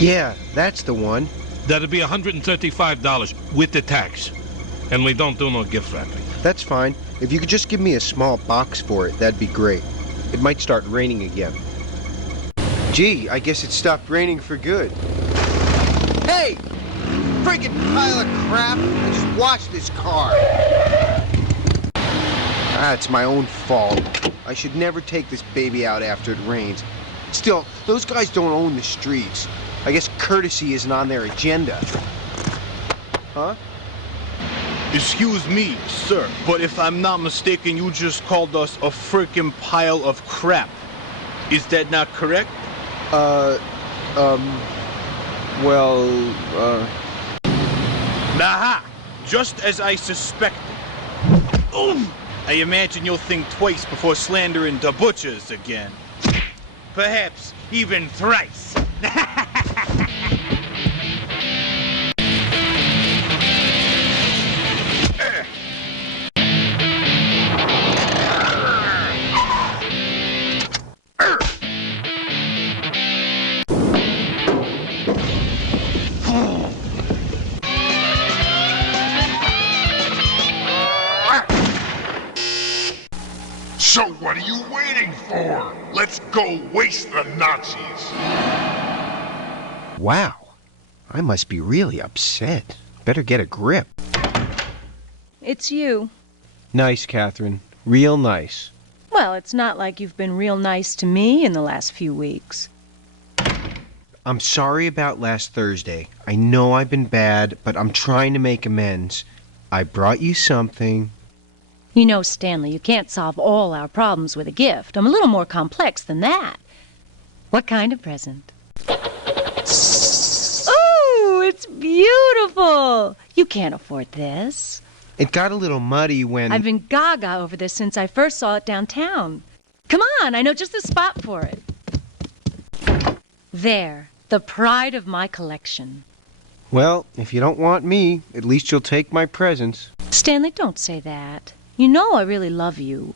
Yeah, that's the one. That'll be $135 with the tax. And we don't do no gift wrapping. That's fine. If you could just give me a small box for it, that'd be great. It might start raining again. Gee, I guess it stopped raining for good. Hey! Freaking pile of crap! I just washed this car. Ah, it's my own fault. I should never take this baby out after it rains. Still, those guys don't own the streets. I guess courtesy isn't on their agenda. Huh? Excuse me, sir, but if I'm not mistaken, you just called us a frickin' pile of crap. Is that not correct? Aha! Just as I suspected. I imagine you'll think twice before slandering the butchers again. Perhaps even thrice. So what are you waiting for? Let's go waste the Nazis! Wow. I must be really upset. Better get a grip. It's you. Nice, Catherine. Real nice. Well, it's not like you've been real nice to me in the last few weeks. I'm sorry about last Thursday. I know I've been bad, but I'm trying to make amends. I brought you something. You know, Stanley, you can't solve all our problems with a gift. I'm a little more complex than that. What kind of present? Ooh, it's beautiful! You can't afford this. It got a little muddy when... I've been gaga over this since I first saw it downtown. Come on, I know just the spot for it. There, the pride of my collection. Well, if you don't want me, at least you'll take my presents. Stanley, don't say that. You know I really love you.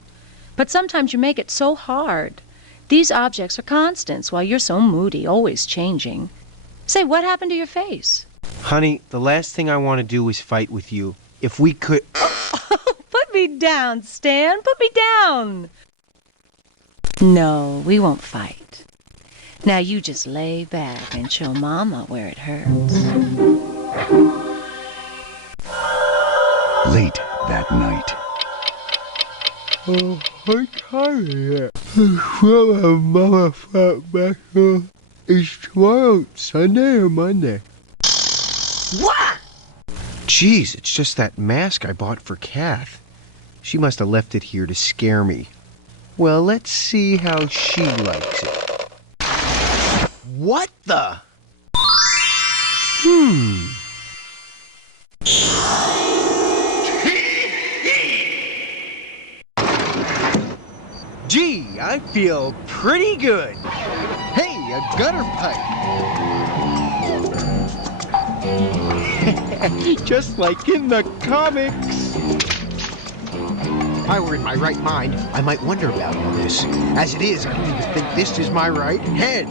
But sometimes you make it so hard. These objects are constants while you're so moody, always changing. Say, what happened to your face? Honey, the last thing I want to do is fight with you. If we could... Put me down, Stan. Put me down. No, we won't fight. Now you just lay back and show Mama where it hurts. Late that night. Oh, what time is it? Well, Mama felt back home. Is tomorrow Sunday or Monday? What? Jeez, it's just that mask I bought for Kath. She must have left it here to scare me. Well, let's see how she likes it. What the? Gee, I feel pretty good. Hey, a gutter pipe. Just like in the comics. If I were in my right mind, I might wonder about all this. As it is, I don't even think this is my right head.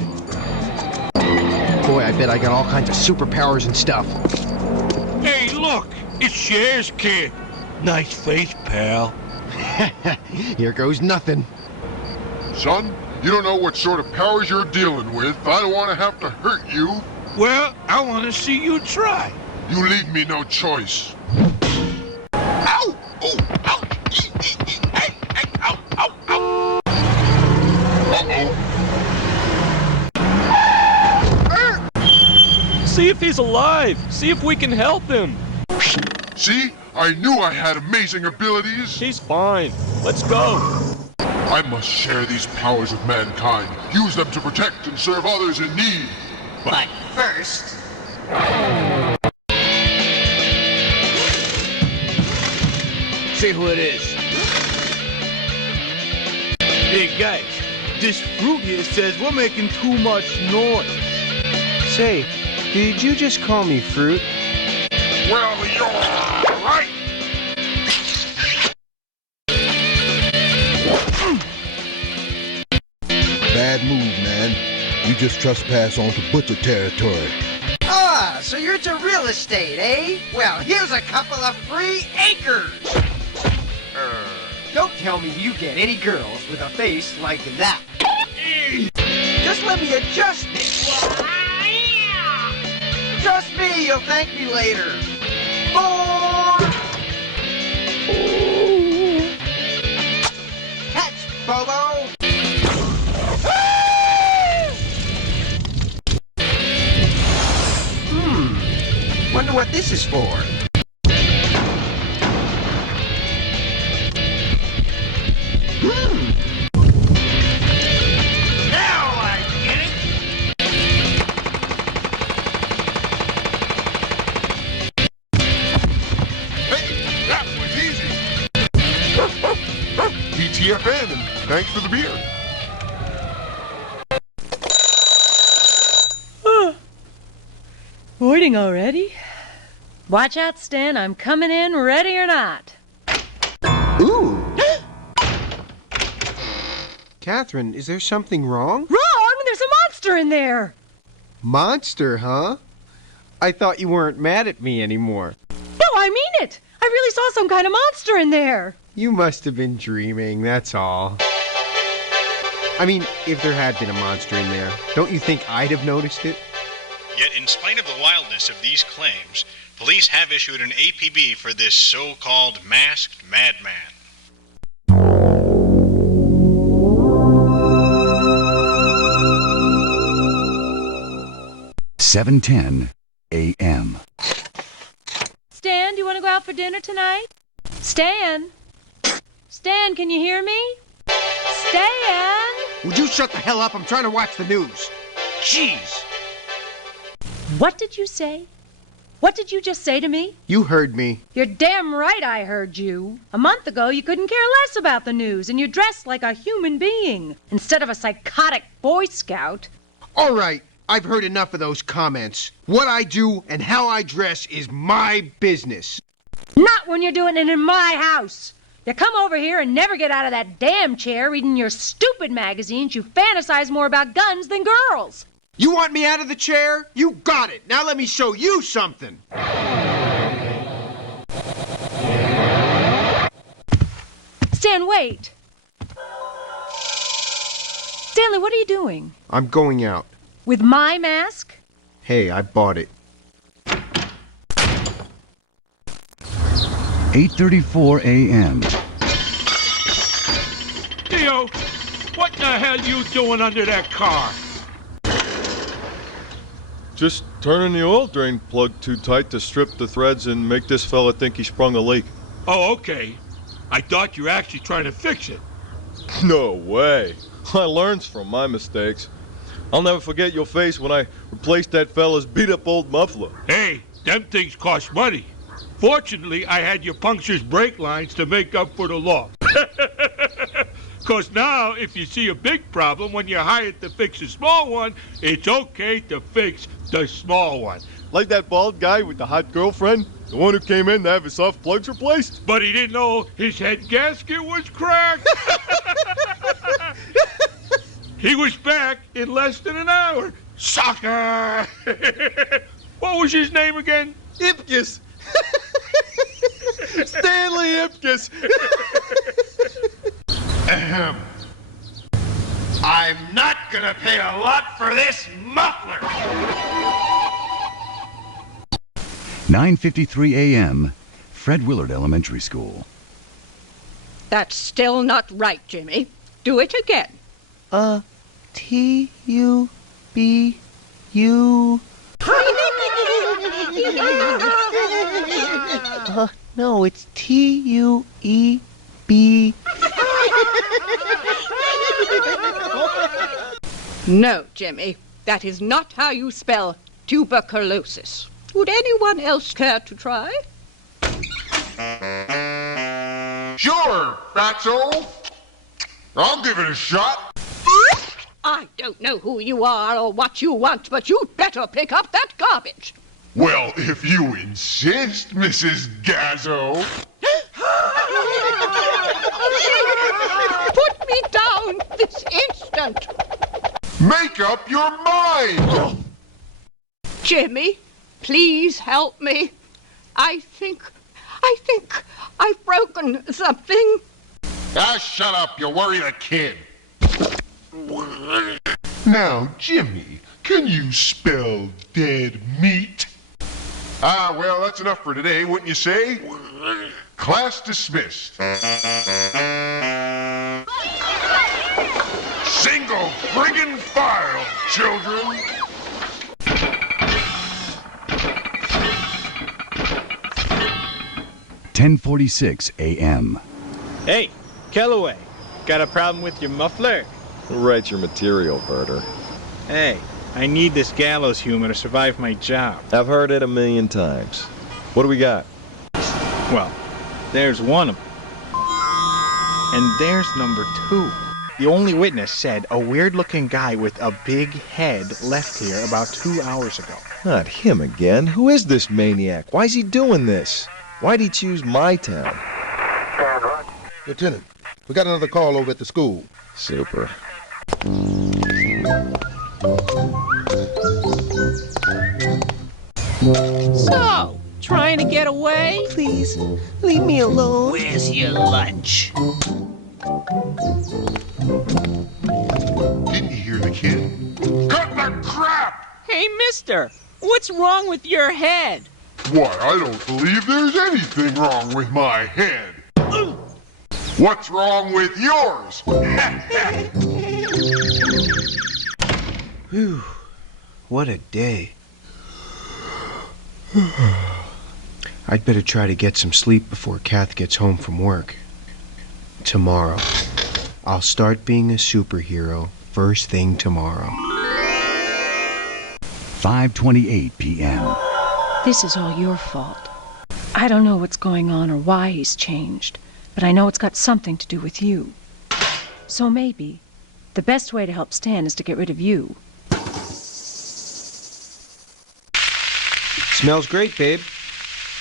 Boy, I bet I got all kinds of superpowers and stuff. Hey, look! It's Cher's kid. Nice face, pal. Here goes nothing. Son, you don't know what sort of powers you're dealing with. I don't want to have to hurt you. Well, I want to see you try. You leave me no choice. Ow! Oh! Ow! Hey! Hey! Ow! Ow! Ow! Uh-oh! See if he's alive. See if we can help him. See? I knew I had amazing abilities. He's fine. Let's go. I must share these powers with mankind. Use them to protect and serve others in need. But first, See who it is. Hey guys, this fruit here says we're making too much noise. Say, did you just call me fruit? Well, you're right. Bad move, man. You just trespass onto butcher territory. Ah, so you're into real estate, eh? Well, here's a couple of free acres. Don't tell me you get any girls with a face like that. Just let me adjust it. Trust me, you'll thank me later. Catch, Bobo! Wonder what this is for. Now I get it. Hey, that was easy. TTFN, and thanks for the beer. Boarding already? Watch out, Stan. I'm coming in, ready or not. Ooh! Catherine, is there something wrong? Wrong? There's a monster in there. Monster, huh? I thought you weren't mad at me anymore. No, I mean it. I really saw some kind of monster in there. You must have been dreaming, that's all. I mean, if there had been a monster in there, don't you think I'd have noticed it? Yet, in spite of the wildness of these claims, police have issued an APB for this so-called masked madman. (7:10 a.m.) Stan, do you want to go out for dinner tonight? Stan? Stan, can you hear me? Stan? Would you shut the hell up? I'm trying to watch the news. Jeez. What did you say? What did you just say to me? You heard me. You're damn right I heard you. A month ago, you couldn't care less about the news, and you dressed like a human being instead of a psychotic Boy Scout. All right, I've heard enough of those comments. What I do and how I dress is my business. Not when you're doing it in my house. You come over here and never get out of that damn chair reading your stupid magazines. You fantasize more about guns than girls. You want me out of the chair? You got it. Now let me show you something. Stan, wait. Stanley, what are you doing? I'm going out. With my mask? Hey, I bought it. 8:34 a.m. Theo, what the hell you doing under that car? Just turning the oil drain plug too tight to strip the threads and make this fella think he sprung a leak. Oh, okay. I thought you were actually trying to fix it. No way. I learns from my mistakes. I'll never forget your face when I replaced that fella's beat-up old muffler. Hey, them things cost money. Fortunately, I had your puncture's brake lines to make up for the loss. Because now, if you see a big problem when you're hired to fix a small one, it's okay to fix the small one. Like that bald guy with the hot girlfriend? The one who came in to have his soft plugs replaced? But he didn't know his head gasket was cracked. He was back in less than an hour. Sucker! What was his name again? Ipkiss! Stanley Ipkiss! Ahem. I'm not gonna pay a lot for this muffler! 9:53 a.m. Fred Willard Elementary School. That's still not right, Jimmy. Do it again. T-U-B-U. No, it's T-U-E-B. No, Jimmy. That is not how you spell tuberculosis. Would anyone else care to try? Sure, Fatso. I'll give it a shot. I don't know who you are or what you want, but you'd better pick up that garbage. Well, if you insist, Mrs. Gazzo. Put me down this instant. Make up your mind. Jimmy, please help me. I think I've broken something. Ah, shut up. You worry the kid. Now, Jimmy, can you spell dead meat? Ah, well, that's enough for today, wouldn't you say? Class dismissed. Single friggin' file, children. (10:46 a.m.) Hey, Kellaway, got a problem with your muffler? Write your material, Verter. Hey, I need this gallows humor to survive my job. I've heard it 1,000,000 times. What do we got? Well, there's one of them. And there's number 2. The only witness said a weird-looking guy with a big head left here about 2 hours ago. Not him again. Who is this maniac? Why's he doing this? Why'd he choose my town? Lieutenant, we got another call over at the school. Super. So, trying to get away? Please, leave me alone. Where's your lunch? Didn't you hear the kid? Cut the crap! Hey, mister, what's wrong with your head? Why, I don't believe there's anything wrong with my head. What's wrong with yours? Whew. What a day. I'd better try to get some sleep before Kath gets home from work. Tomorrow. I'll start being a superhero first thing tomorrow. 5:28 p.m. This is all your fault. I don't know what's going on or why he's changed, but I know it's got something to do with you. So maybe the best way to help Stan is to get rid of you. Smells great, babe.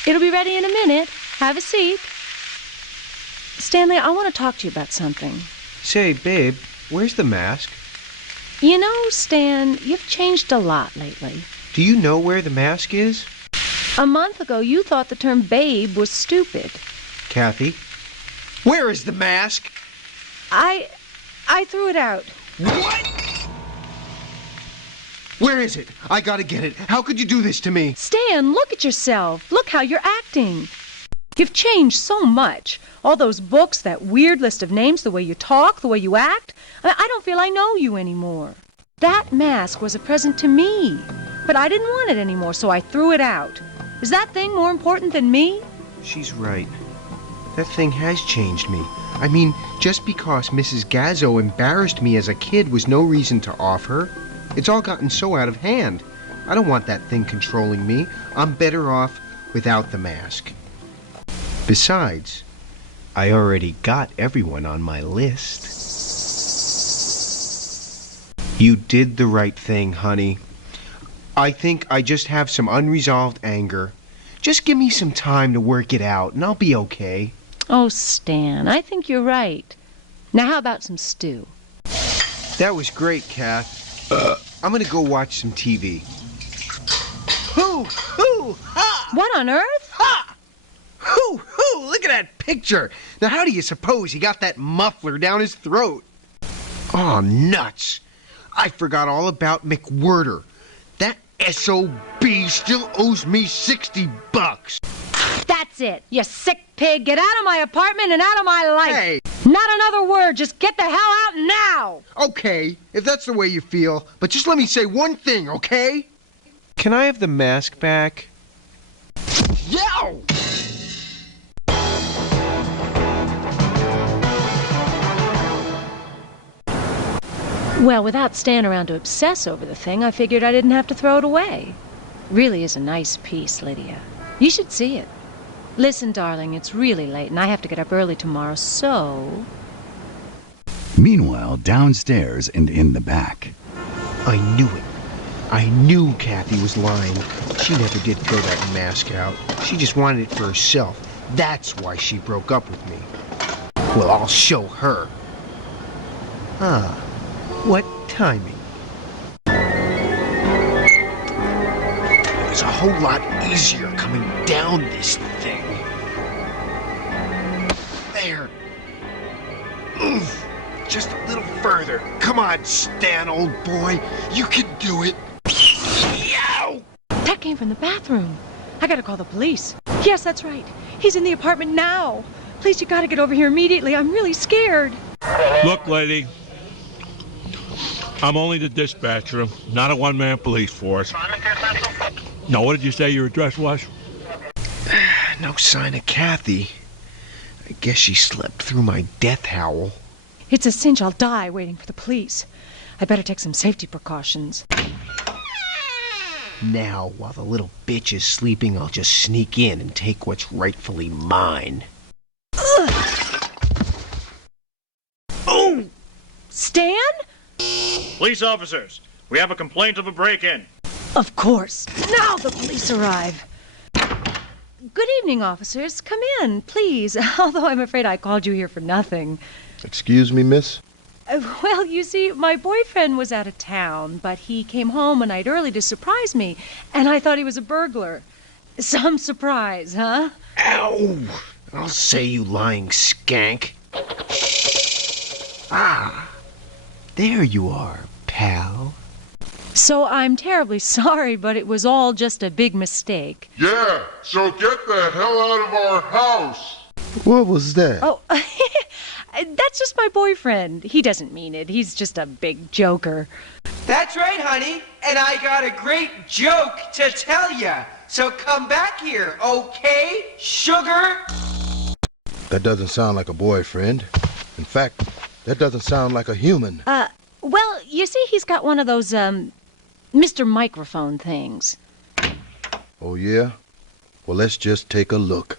It'll be ready in a minute. Have a seat. Stanley, I want to talk to you about something. Say, babe, where's the mask? You know, Stan, you've changed a lot lately. Do you know where the mask is? A month ago, you thought the term babe was stupid. Kathy, where is the mask? I threw it out. What? Where is it? I gotta get it. How could you do this to me? Stan, look at yourself. Look how you're acting. You've changed so much. All those books, that weird list of names, the way you talk, the way you act. I don't feel I know you anymore. That mask was a present to me, but I didn't want it anymore, so I threw it out. Is that thing more important than me? She's right. That thing has changed me. I mean, just because Mrs. Gazzo embarrassed me as a kid was no reason to off her. It's all gotten so out of hand. I don't want that thing controlling me. I'm better off without the mask. Besides, I already got everyone on my list. You did the right thing, honey. I think I just have some unresolved anger. Just give me some time to work it out, and I'll be okay. Oh, Stan, I think you're right. Now how about some stew? That was great, Kath. I'm gonna go watch some TV. Hoo! Hoo! Ha! What on earth? Ha! Hoo! Hoo! Look at that picture! Now how do you suppose he got that muffler down his throat? Oh, nuts! I forgot all about McWhirter. That SOB still owes me $60. That's it, you sick pig. Get out of my apartment and out of my life. Hey! Not another word. Just get the hell out now. Okay, if that's the way you feel. But just let me say one thing, okay? Can I have the mask back? Yow! Well, without Stan around to obsess over the thing, I figured I didn't have to throw it away. Really is a nice piece, Lydia. You should see it. Listen, darling, it's really late, and I have to get up early tomorrow, so... Meanwhile, downstairs and in the back. I knew it. I knew Kathy was lying. She never did throw that mask out. She just wanted it for herself. That's why she broke up with me. Well, I'll show her. Ah, what timing. It was a whole lot easier coming down this thing. There. Oof. Just a little further. Come on, Stan, old boy. You can do it. Yow! That came from the bathroom. I gotta call the police. Yes, that's right. He's in the apartment now. Please, you gotta get over here immediately. I'm really scared. Look, lady, I'm only the dispatcher, not a one-man police force. Now, what did you say your address was? No sign of Kathy. I guess she slept through my death howl. It's a cinch I'll die waiting for the police. I better take some safety precautions. Now, while the little bitch is sleeping, I'll just sneak in and take what's rightfully mine. Ugh. Oh! Stan? Police officers, we have a complaint of a break-in. Of course. Now the police arrive. Good evening, officers. Come in, please. Although I'm afraid I called you here for nothing. Excuse me, miss? Well, you see, my boyfriend was out of town, but he came home a night early to surprise me, and I thought he was a burglar. Some surprise, huh? Ow! I'll say, you lying skank. Ah, there you are, pal. So I'm terribly sorry, but it was all just a big mistake. Yeah, so get the hell out of our house. What was that? Oh, that's just my boyfriend. He doesn't mean it. He's just a big joker. That's right, honey. And I got a great joke to tell ya. So come back here, okay, sugar? That doesn't sound like a boyfriend. In fact, that doesn't sound like a human. Well, you see, he's got one of those, Mr. Microphone things. Oh, yeah? Well, let's just take a look.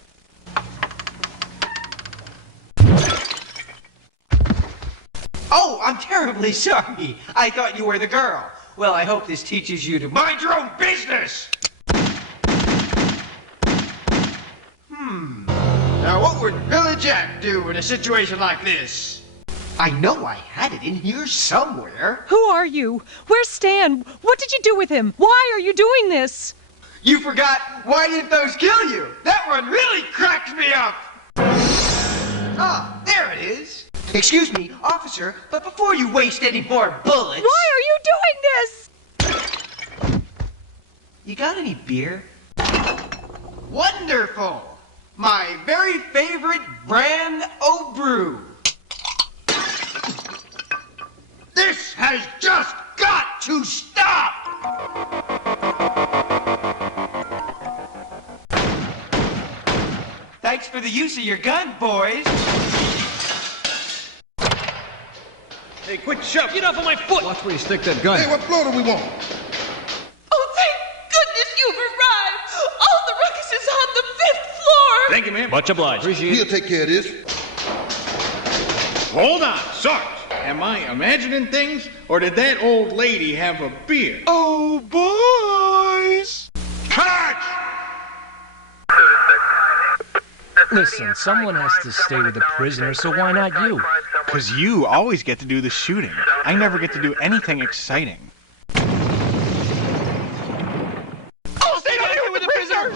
Oh, I'm terribly sorry. I thought you were the girl. Well, I hope this teaches you to mind your own business. Now, what would Billy Jack do in a situation like this? I know I had it in here somewhere. Who are you? Where's Stan? What did you do with him? Why are you doing this? You forgot, why didn't those kill you? That one really cracks me up. Ah, there it is. Excuse me, officer, but before you waste any more bullets... Why are you doing this? You got any beer? Wonderful! My very favorite brand of brew. This has just got to stop! Thanks for the use of your gun, boys. Hey, quit shoving! Get off of my foot! Watch where you stick that gun. Hey, what floor do we want? Oh, thank goodness you've arrived! All the ruckus is on the 5th floor! Thank you, ma'am. Much obliged. Appreciate He'll it. take care of this. Hold on, Sarge. Am I imagining things, or did that old lady have a beer? Oh, boys! Catch! Listen, someone has to stay with the prisoner, so why not you? 'Cause you always get to do the shooting. I never get to do anything exciting. I'll stay down here with the prisoner!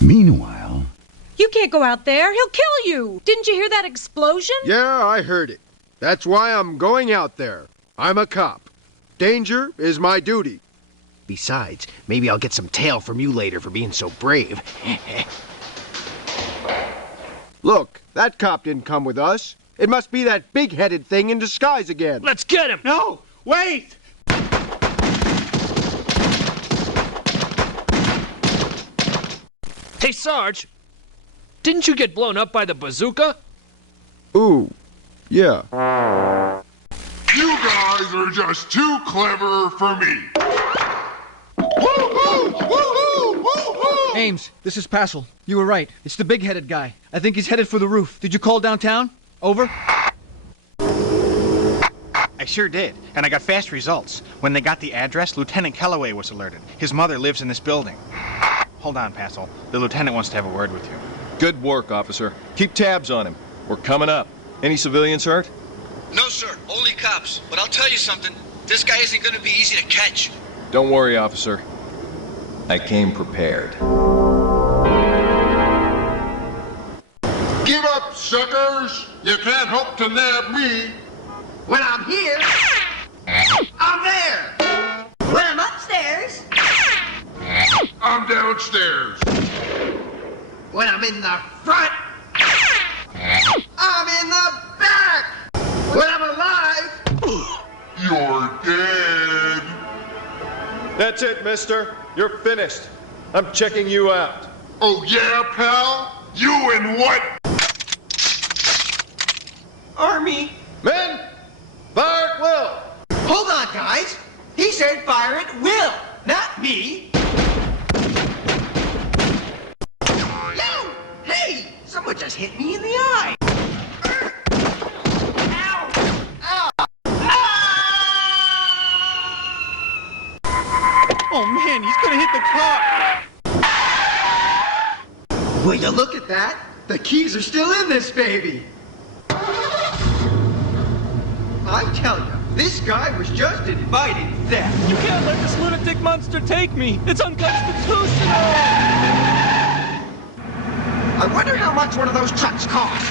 Meanwhile, You can't go out there. He'll kill you. Didn't you hear that explosion? Yeah, I heard it. That's why I'm going out there. I'm a cop. Danger is my duty. Besides, maybe I'll get some tail from you later for being so brave. Look, that cop didn't come with us. It must be that big-headed thing in disguise again. Let's get him! No, wait! Hey, Sarge! Didn't you get blown up by the bazooka? Ooh, yeah. You guys are just too clever for me. Ames, this is Passel. You were right. It's the big-headed guy. I think he's headed for the roof. Did you call downtown? Over? I sure did, and I got fast results. When they got the address, Lieutenant Kellaway was alerted. His mother lives in this building. Hold on, Passel. The lieutenant wants to have a word with you. Good work, officer. Keep tabs on him. We're coming up. Any civilians hurt? No, sir. Only cops. But I'll tell you something. This guy isn't going to be easy to catch. Don't worry, officer. I came prepared. Give up, suckers! You can't hope to nab me. When I'm here, I'm there. When I'm upstairs, I'm downstairs. when I'm in the front, I'm in the back. When I'm alive, You're dead. That's it, mister. You're finished. I'm checking you out. Oh, yeah, pal? You and what? Army. Men, fire at will. Hold on, guys. He said fire at will, not me. You! Hey! Someone just hit me in the eye. Ow! Ow! Oh, man, he's gonna hit the car! Will you look at that? The keys are still in this baby. I tell you, this guy was just inviting theft. You can't let this lunatic monster take me. It's unconstitutional. I wonder how much one of those trucks costs.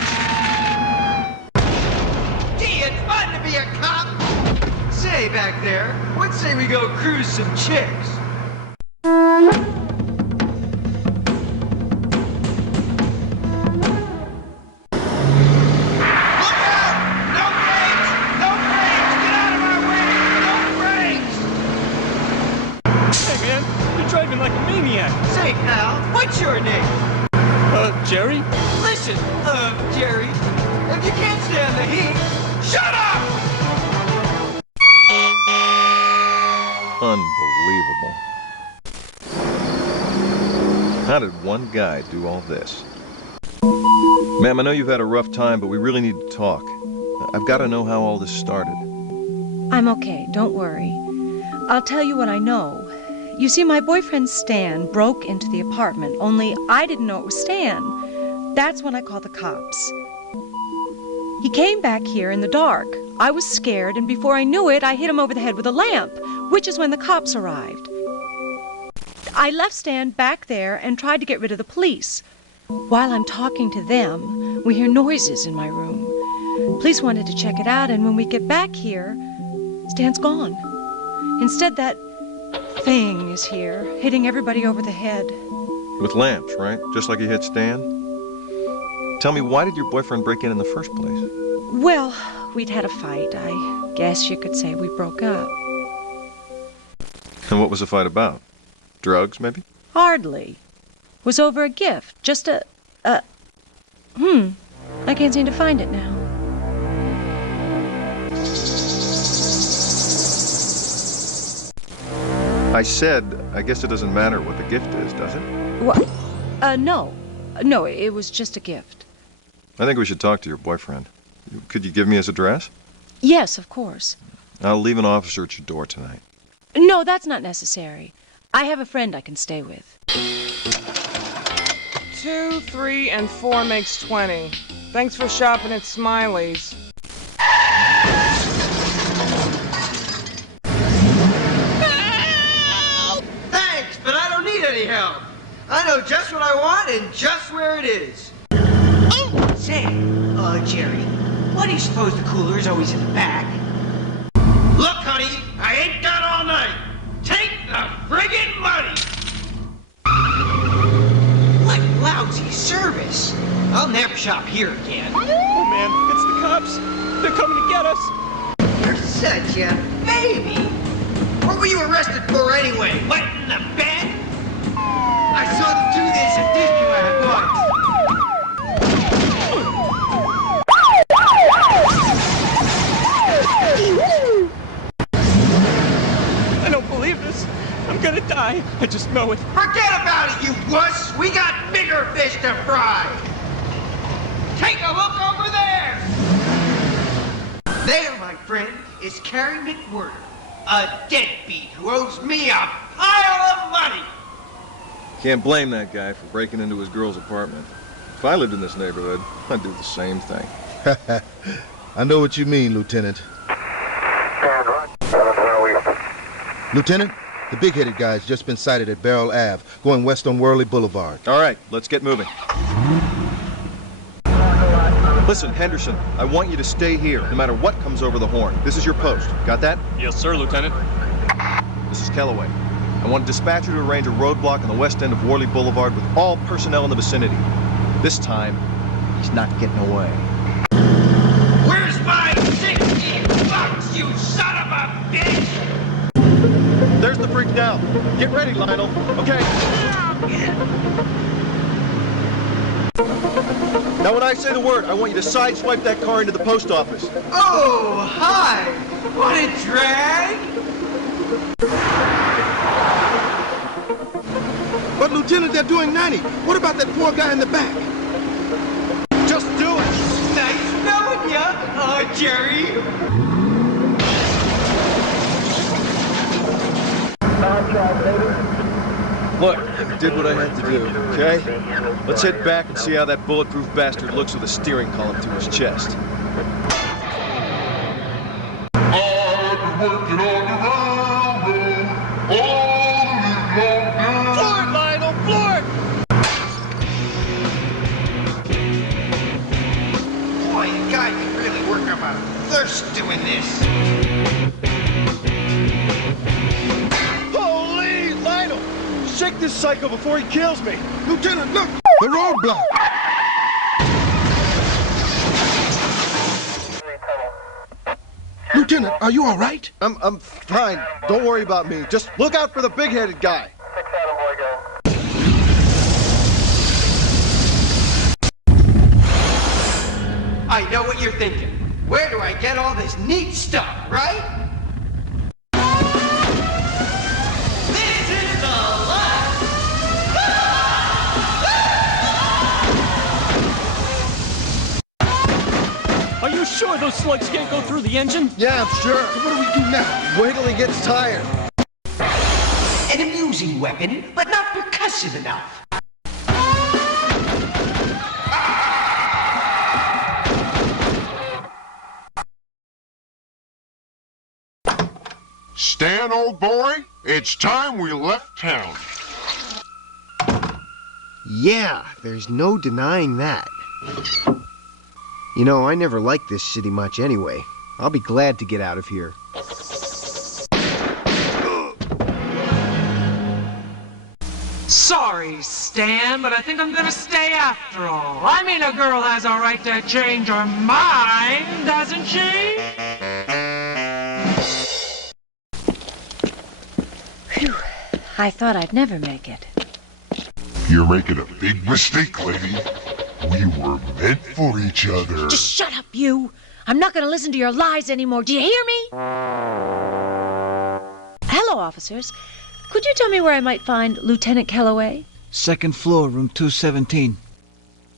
Gee, it's fun to be a cop. Say, back there, let's say we go cruise some chicks. Driving like a maniac. Say, pal, what's your name? Jerry? Listen, Jerry, if you can't stand the heat, shut up! Unbelievable. How did one guy do all this? Ma'am, I know you've had a rough time, but we really need to talk. I've got to know how all this started. I'm okay, don't worry. I'll tell you what I know. You see, my boyfriend Stan broke into the apartment, only I didn't know it was Stan. That's when I called the cops. He came back here in the dark. I was scared, and before I knew it, I hit him over the head with a lamp, which is when the cops arrived. I left Stan back there and tried to get rid of the police. While I'm talking to them, we hear noises in my room. Police wanted to check it out, and when we get back here, Stan's gone. Instead, that thing is here, hitting everybody over the head. With lamps, right? Just like he hit Stan? Tell me, why did your boyfriend break in the first place? Well, we'd had a fight. I guess you could say we broke up. And what was the fight about? Drugs, maybe? Hardly. Was over a gift. Just I can't seem to find it now. I said, I guess it doesn't matter what the gift is, does it? What? No. No, it was just a gift. I think we should talk to your boyfriend. Could you give me his address? Yes, of course. I'll leave an officer at your door tonight. No, that's not necessary. I have a friend I can stay with. 2, 3, and 4 makes 20. Thanks for shopping at Smiley's. Thanks, but I don't need any help. I know just what I want and just where it is. Say, Jerry, why do you suppose the cooler is always in the back? Look, honey, I ain't got all night. Take the friggin' money! What lousy service. I'll never shop here again. Oh, man, it's the cops. They're coming to get us. You're such a baby. What were you arrested for anyway? Wetting the bed? I saw them do this at Disneyland once. I don't believe this. I I'm gonna die. I just know it. Forget about it, you wuss! We got bigger fish to fry! Take a look over there! There, my friend, is Carrie McWhirter, a deadbeat who owes me a pile of money! Can't blame that guy for breaking into his girl's apartment. If I lived in this neighborhood, I'd do the same thing. I know what you mean, Lieutenant. Lieutenant, the big-headed guy's just been sighted at Barrel Ave, going west on Worley Boulevard. All right, let's get moving. Listen, Henderson, I want you to stay here, no matter what comes over the horn. This is your post. Got that? Yes, sir, Lieutenant. This is Kellaway. I want a dispatcher to arrange a roadblock on the west end of Worley Boulevard with all personnel in the vicinity. This time, he's not getting away. Where's my 60 bucks, you son of a bitch? There's the freak now. Get ready, Lionel. Okay. Now when I say the word, I want you to sideswipe that car into the post office. Oh, hi! What a drag! But, Lieutenant, they're doing 90. What about that poor guy in the back? Just do it! Nice knowing ya, Jerry! Look, I did what I had to do, okay? Let's head back and see how that bulletproof bastard looks with a steering column to his chest. I've been working on the railroad all the long day. Floor it, Lionel, floor it! Boy, you guys can really work up a thirst doing this. Holy, Lionel! Shake this psycho before he kills me! Lieutenant, look! The roadblock! Lieutenant, are you all right? I'm fine. Don't worry about me. Just look out for the big-headed guy. I know what you're thinking. Where do I get all this neat stuff, right? This is the last. Are you sure those slugs can't go through the engine? Yeah, I'm sure. So what do we do now? Wait till he gets tired. An amusing weapon, but not percussive enough. Stan, old boy, it's time we left town. Yeah, there's no denying that. You know, I never liked this city much anyway. I'll be glad to get out of here. Sorry, Stan, but I think I'm gonna stay after all. I mean, a girl has a right to change her mind, doesn't she? Phew. I thought I'd never make it. You're making a big mistake, lady. We were meant for each other. Just shut up, you! I'm not going to listen to your lies anymore. Do you hear me? Hello, officers. Could you tell me where I might find Lieutenant Kellaway? Second floor, room 217.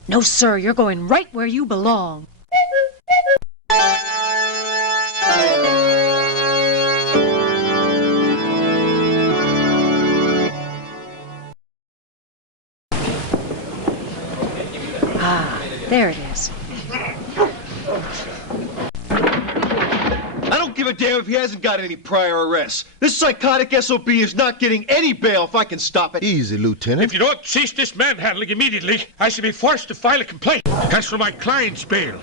No, sir. You're going right where you belong. Ah, there it is. I don't give a damn if he hasn't got any prior arrests. This psychotic SOB is not getting any bail if I can stop it. Easy, Lieutenant. If you don't cease this manhandling immediately, I shall be forced to file a complaint. As for my client's bail,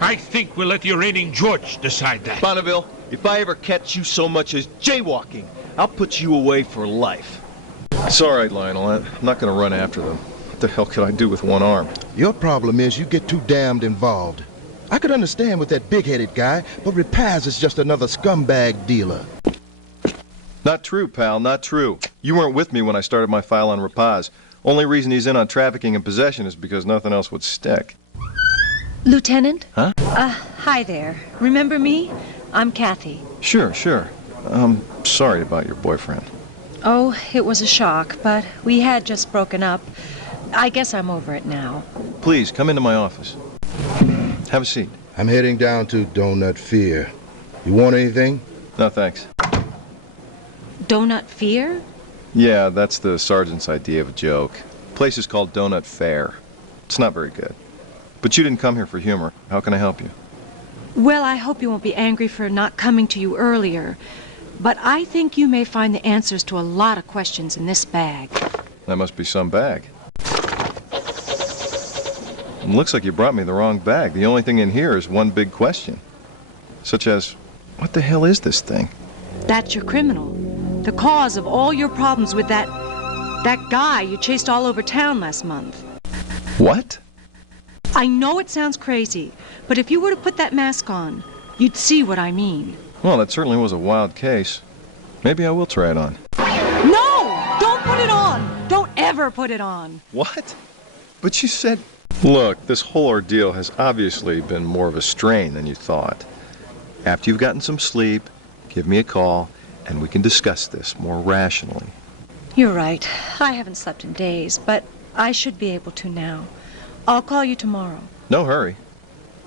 I think we'll let the arraigning judge decide that. Bonneville, if I ever catch you so much as jaywalking, I'll put you away for life. It's all right, Lionel. I'm not going to run after them. What the hell could I do with one arm? Your problem is you get too damned involved. I could understand with that big-headed guy, but Rapaz is just another scumbag dealer. Not true, pal, not true. You weren't with me when I started my file on Rapaz. Only reason he's in on trafficking and possession is because nothing else would stick. Lieutenant? Huh? Hi there. Remember me? I'm Kathy. Sure. Sorry about your boyfriend. Oh, it was a shock, but we had just broken up. I guess I'm over it now. Please, come into my office. Have a seat. I'm heading down to Donut Fear. You want anything? No, thanks. Donut Fear? Yeah, that's the sergeant's idea of a joke. Place is called Donut Fair. It's not very good. But you didn't come here for humor. How can I help you? Well, I hope you won't be angry for not coming to you earlier. But I think you may find the answers to a lot of questions in this bag. That must be some bag. It looks like you brought me the wrong bag. The only thing in here is one big question. Such as, what the hell is this thing? That's your criminal. The cause of all your problems with that guy you chased all over town last month. What? I know it sounds crazy, but if you were to put that mask on, you'd see what I mean. Well, that certainly was a wild case. Maybe I will try it on. No! Don't put it on! Don't ever put it on! What? But you said... Look, this whole ordeal has obviously been more of a strain than you thought. After you've gotten some sleep, give me a call, and we can discuss this more rationally. You're right. I haven't slept in days, but I should be able to now. I'll call you tomorrow. No hurry.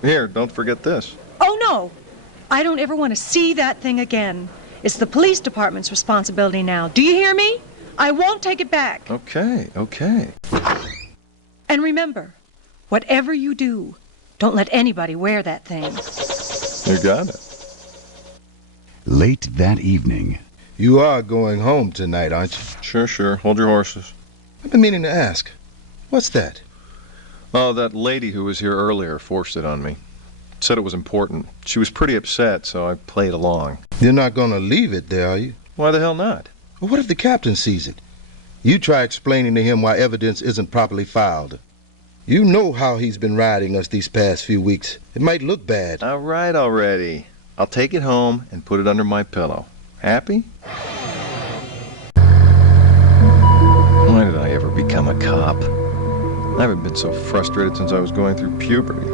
Here, don't forget this. Oh, no! I don't ever want to see that thing again. It's the police department's responsibility now. Do you hear me? I won't take it back. Okay, okay. And remember, whatever you do, don't let anybody wear that thing. You got it. Late that evening. You are going home tonight, aren't you? Sure, sure. Hold your horses. I've been meaning to ask. What's that? Oh, that lady who was here earlier forced it on me. Said it was important. She was pretty upset, so I played along. You're not going to leave it there, are you? Why the hell not? Well, what if the captain sees it? You try explaining to him why evidence isn't properly filed. You know how he's been riding us these past few weeks. It might look bad. All right already. I'll take it home and put it under my pillow. Happy? Why did I ever become a cop? I haven't been so frustrated since I was going through puberty.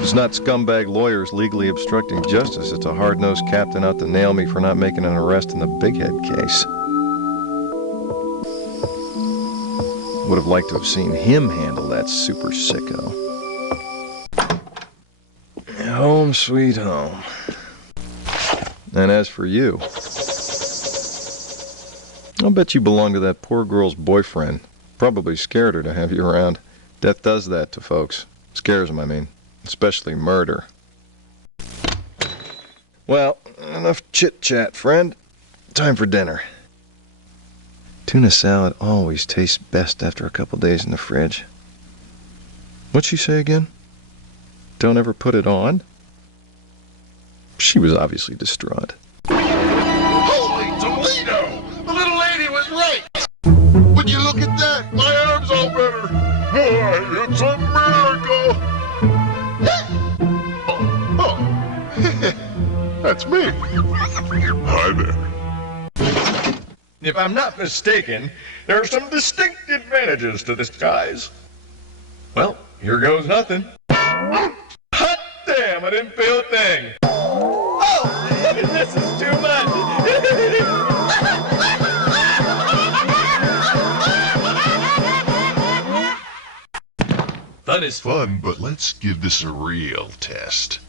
It's not scumbag lawyers legally obstructing justice. It's a hard-nosed captain out to nail me for not making an arrest in the Big Head case. Would have liked to have seen him handle that super sicko. Home sweet home. And as for you, I'll bet you belong to that poor girl's boyfriend. Probably scared her to have you around. Death does that to folks. Scares them, I mean. Especially murder. Well, enough chit-chat, friend. Time for dinner. Tuna salad always tastes best after a couple days in the fridge. What'd she say again? Don't ever put it on? She was obviously distraught. Holy Toledo! The little lady was right! Would you look at that? My arm's all better! Why, it's a miracle! Oh. That's me. Hi there. If I'm not mistaken, there are some distinct advantages to this disguise. Well, here goes nothing. Hot damn, I didn't feel a thing. Oh, this is too much. Fun is fun, but let's give this a real test.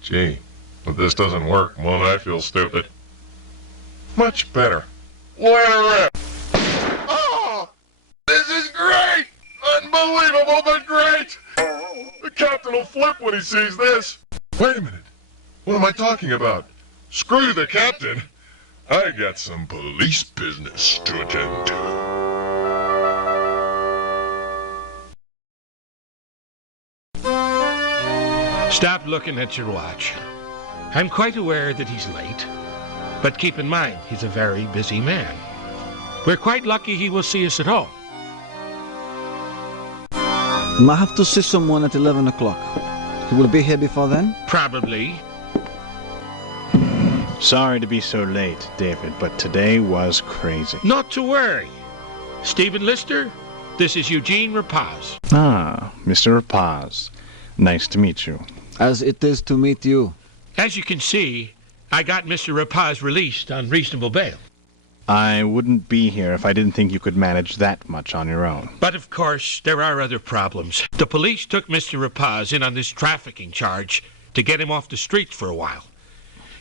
Gee, if this doesn't work, won't I feel stupid? Much better. Lawyer F. Oh! This is great! Unbelievable, but great! The captain will flip when he sees this. Wait a minute. What am I talking about? Screw the captain. I got some police business to attend to. Stop looking at your watch. I'm quite aware that he's late, but keep in mind, he's a very busy man. We're quite lucky he will see us at all. I have to see someone at 11 o'clock. He will be here before then? Probably. Sorry to be so late, David, but today was crazy. Not to worry. Stephen Lister, this is Eugene Rapaz. Ah, Mr. Rapaz. Nice to meet you. As it is to meet you. As you can see, I got Mr. Rapaz released on reasonable bail. I wouldn't be here if I didn't think you could manage that much on your own. But of course, there are other problems. The police took Mr. Rapaz in on this trafficking charge to get him off the streets for a while.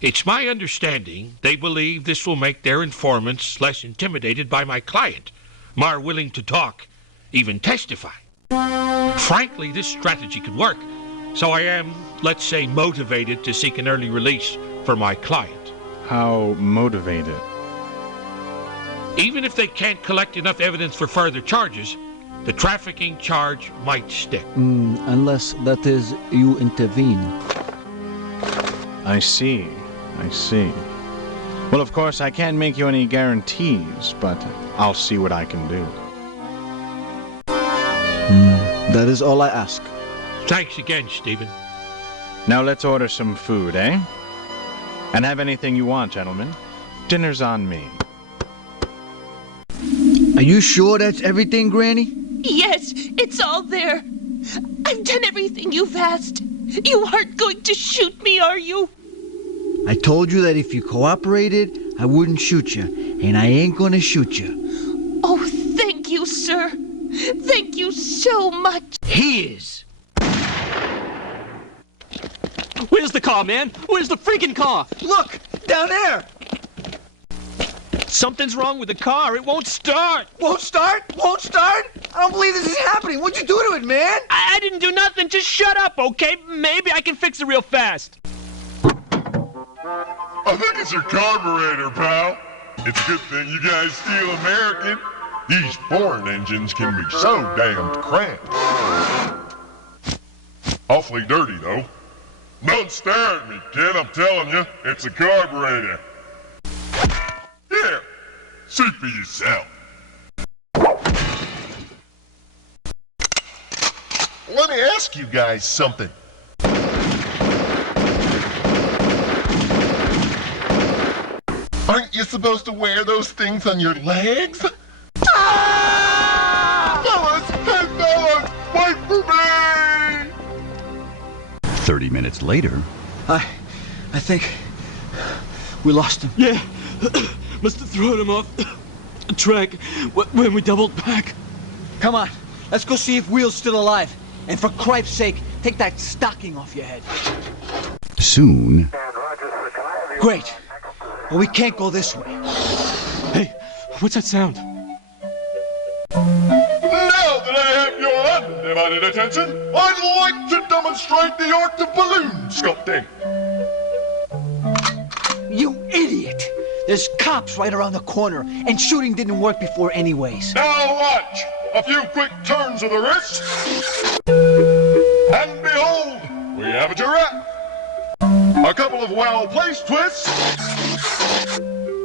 It's my understanding they believe this will make their informants less intimidated by my client, more willing to talk, even testify. Frankly, this strategy could work, so I am, let's say, motivated to seek an early release for my client. How motivated? Even if they can't collect enough evidence for further charges, the trafficking charge might stick. Unless, that is, you intervene. I see. Well, of course, I can't make you any guarantees, but I'll see what I can do. That is all I ask. Thanks again, Stephen. Now let's order some food, eh? And have anything you want, gentlemen. Dinner's on me. Are you sure that's everything, Granny? Yes, it's all there. I've done everything you've asked. You aren't going to shoot me, are you? I told you that if you cooperated, I wouldn't shoot you, and I ain't gonna shoot you. Oh, thank you, sir. Thank you so much. He is. Where's the car, man? Where's the freaking car? Look, down there. Something's wrong with the car. It won't start. Won't start? Won't start? I don't believe this is happening. What'd you do to it, man? I didn't do nothing. Just shut up, okay? Maybe I can fix it real fast. I think it's your carburetor, pal. It's a good thing you guys steal American. These foreign engines can be so damned cramped. Awfully dirty, though. Don't stare at me, kid. I'm telling you, it's a carburetor. Here, see for yourself. Let me ask you guys something. Aren't you supposed to wear those things on your legs? Ah! Fellas! Hey, fellas! Wait for me! 30 minutes later... I think we lost him. Yeah. Must have thrown him off the track when we doubled back. Come on. Let's go see if Wheel's still alive. And for Cripe's sake, take that stocking off your head. Soon... Great. But we can't go this way. Hey, what's that sound? Now that I have your undivided attention, I'd like to demonstrate the art of balloon sculpting. You idiot! There's cops right around the corner, and shooting didn't work before anyways. Now watch! A few quick turns of the wrist, and behold, we have a giraffe. A couple of well-placed twists.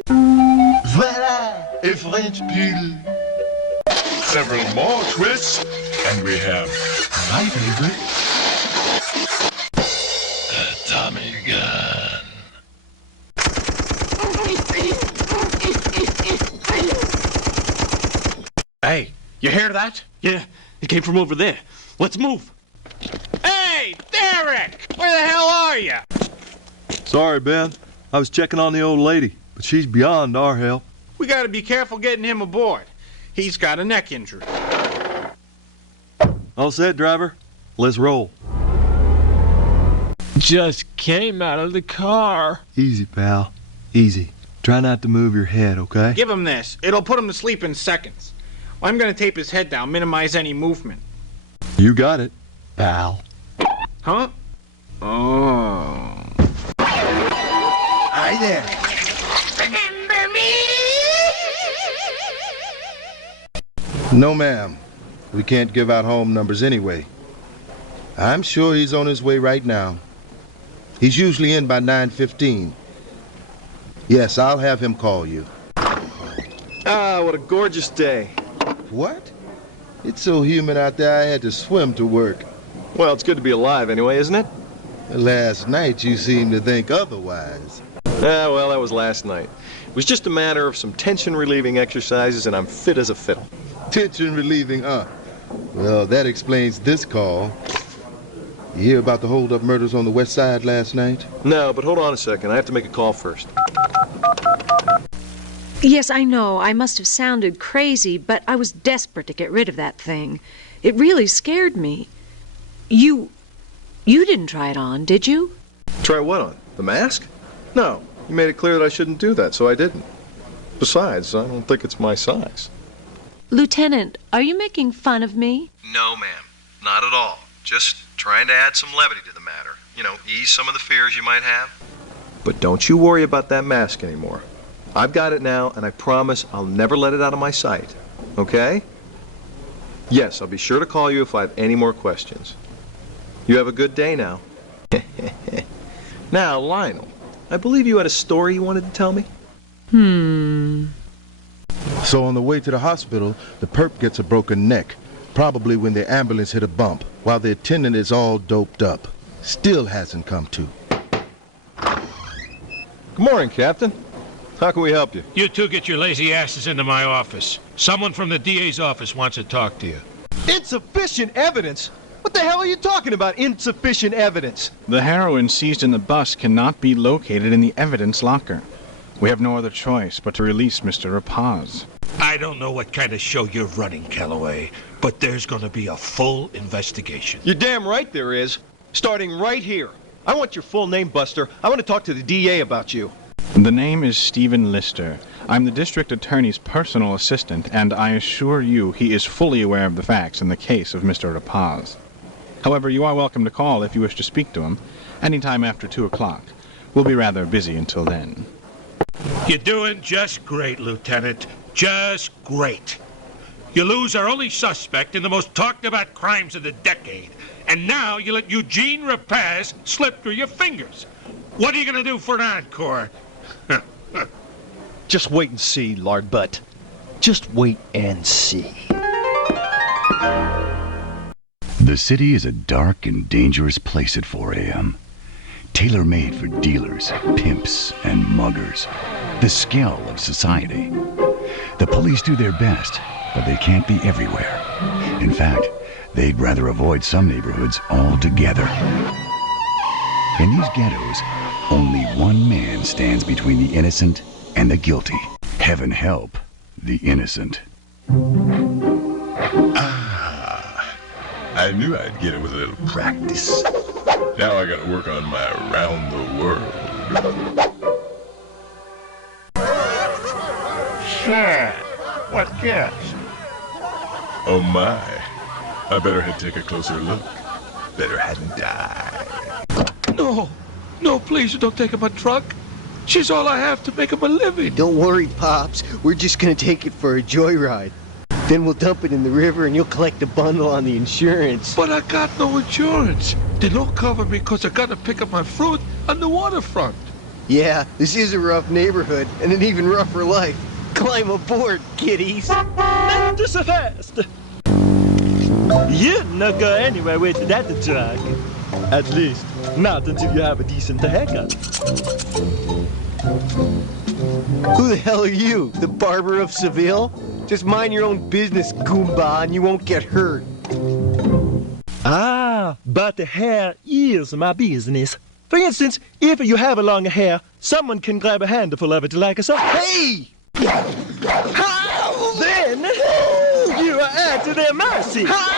Voila! A French poodle. Several more twists, and we have my favorite, a Tommy gun. Hey, you hear that? Yeah, it came from over there. Let's move. Hey, Derek! Where the hell are you? Sorry, Ben. I was checking on the old lady, but she's beyond our help. We gotta be careful getting him aboard. He's got a neck injury. All set, driver. Let's roll. Just came out of the car. Easy, pal. Easy. Try not to move your head, okay? Give him this. It'll put him to sleep in seconds. I'm gonna tape his head down, minimize any movement. You got it, pal. Huh? Oh. Hi there. Remember me? No, ma'am. We can't give out home numbers anyway. I'm sure he's on his way right now. He's usually in by 9:15. Yes, I'll have him call you. Ah, what a gorgeous day. What? It's so humid out there I had to swim to work. Well, it's good to be alive anyway, isn't it? Last night you seemed to think otherwise. Ah, well, that was last night. It was just a matter of some tension-relieving exercises, and I'm fit as a fiddle. Tension relieving, Well, that explains this call. You hear about the hold-up murders on the west side last night? No, but hold on a second. I have to make a call first. Yes, I know. I must have sounded crazy, but I was desperate to get rid of that thing. It really scared me. You didn't try it on, did you? Try what on? The mask? No. You made it clear that I shouldn't do that, so I didn't. Besides, I don't think it's my size. Lieutenant, are you making fun of me? No, ma'am. Not at all. Just trying to add some levity to the matter. You know, ease some of the fears you might have. But don't you worry about that mask anymore. I've got it now, and I promise I'll never let it out of my sight. Okay? Yes, I'll be sure to call you if I have any more questions. You have a good day now. Now, Lionel, I believe you had a story you wanted to tell me? So on the way to the hospital, the perp gets a broken neck, probably when the ambulance hit a bump, while the attendant is all doped up. Still hasn't come to. Good morning, Captain. How can we help you? You two get your lazy asses into my office. Someone from the DA's office wants to talk to you. Insufficient evidence? What the hell are you talking about, insufficient evidence? The heroin seized in the bus cannot be located in the evidence locker. We have no other choice but to release Mr. Rapaz. I don't know what kind of show you're running, Calloway, but there's going to be a full investigation. You're damn right there is. Starting right here. I want your full name, Buster. I want to talk to the DA about you. The name is Stephen Lister. I'm the district attorney's personal assistant, and I assure you he is fully aware of the facts in the case of Mr. Rapaz. However, you are welcome to call if you wish to speak to him, anytime after 2 o'clock. We'll be rather busy until then. You're doing just great, Lieutenant. Just great. You lose our only suspect in the most talked-about crimes of the decade, and now you let Eugene Rapaz slip through your fingers. What are you going to do for an encore? Just wait and see, Lard Butt. Just wait and see. The city is a dark and dangerous place at 4 a.m. Tailor-made for dealers, pimps, and muggers. The scale of society. The police do their best, but they can't be everywhere. In fact, they'd rather avoid some neighborhoods altogether. In these ghettos, only one man stands between the innocent and the guilty. Heaven help the innocent. I knew I'd get it with a little practice. Now I gotta work on my around the world. Shit! What gives? Oh my. I better head take a closer look. Better hadn't died. No! No, please, don't take him a truck. She's all I have to make him a living. Don't worry, Pops. We're just gonna take it for a joyride. Then we'll dump it in the river and you'll collect a bundle on the insurance. But I got no insurance. They don't cover me because I gotta pick up my fruit on the waterfront. Yeah, this is a rough neighborhood and an even rougher life. Climb aboard, kiddies. Not too so fast. You're not going anywhere with that truck. At least, not until you have a decent haircut. Who the hell are you? The barber of Seville? Just mind your own business, Goomba, and you won't get hurt. Ah, but the hair is my business. For instance, if you have a long hair, someone can grab a handful of it like a sock. Hey! How? Then you are at their mercy. How?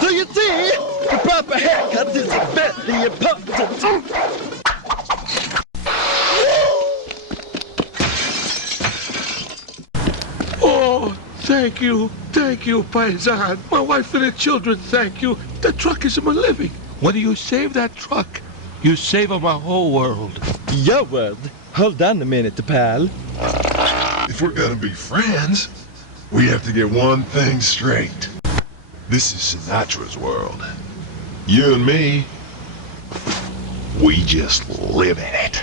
Do you see? The proper haircut is very important. Oh, thank you, Paisan. My wife and the children, thank you. The truck is my living. When you save that truck, you save my whole world. Your world? Hold on a minute, pal. If we're gonna be friends, we have to get one thing straight. This is Sinatra's world. You and me, we just live in it.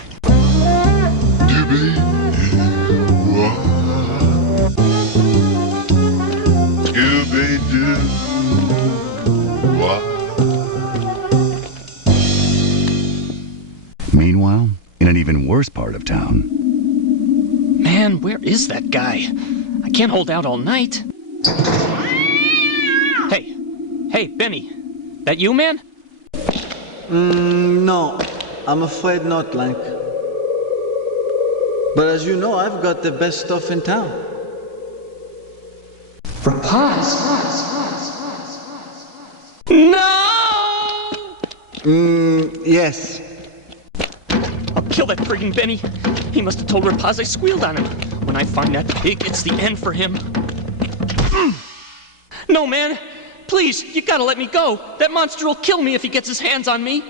Meanwhile, in an even worse part of town. Man, where is that guy? I can't hold out all night. Hey, Benny. That you, man? No. I'm afraid not, Lank. But as you know, I've got the best stuff in town. No! Yes. I'll kill that friggin' Benny. He must have told Rapaz I squealed on him. When I find that pig, it's the end for him. No, man. Please, you gotta let me go. That monster will kill me if he gets his hands on me.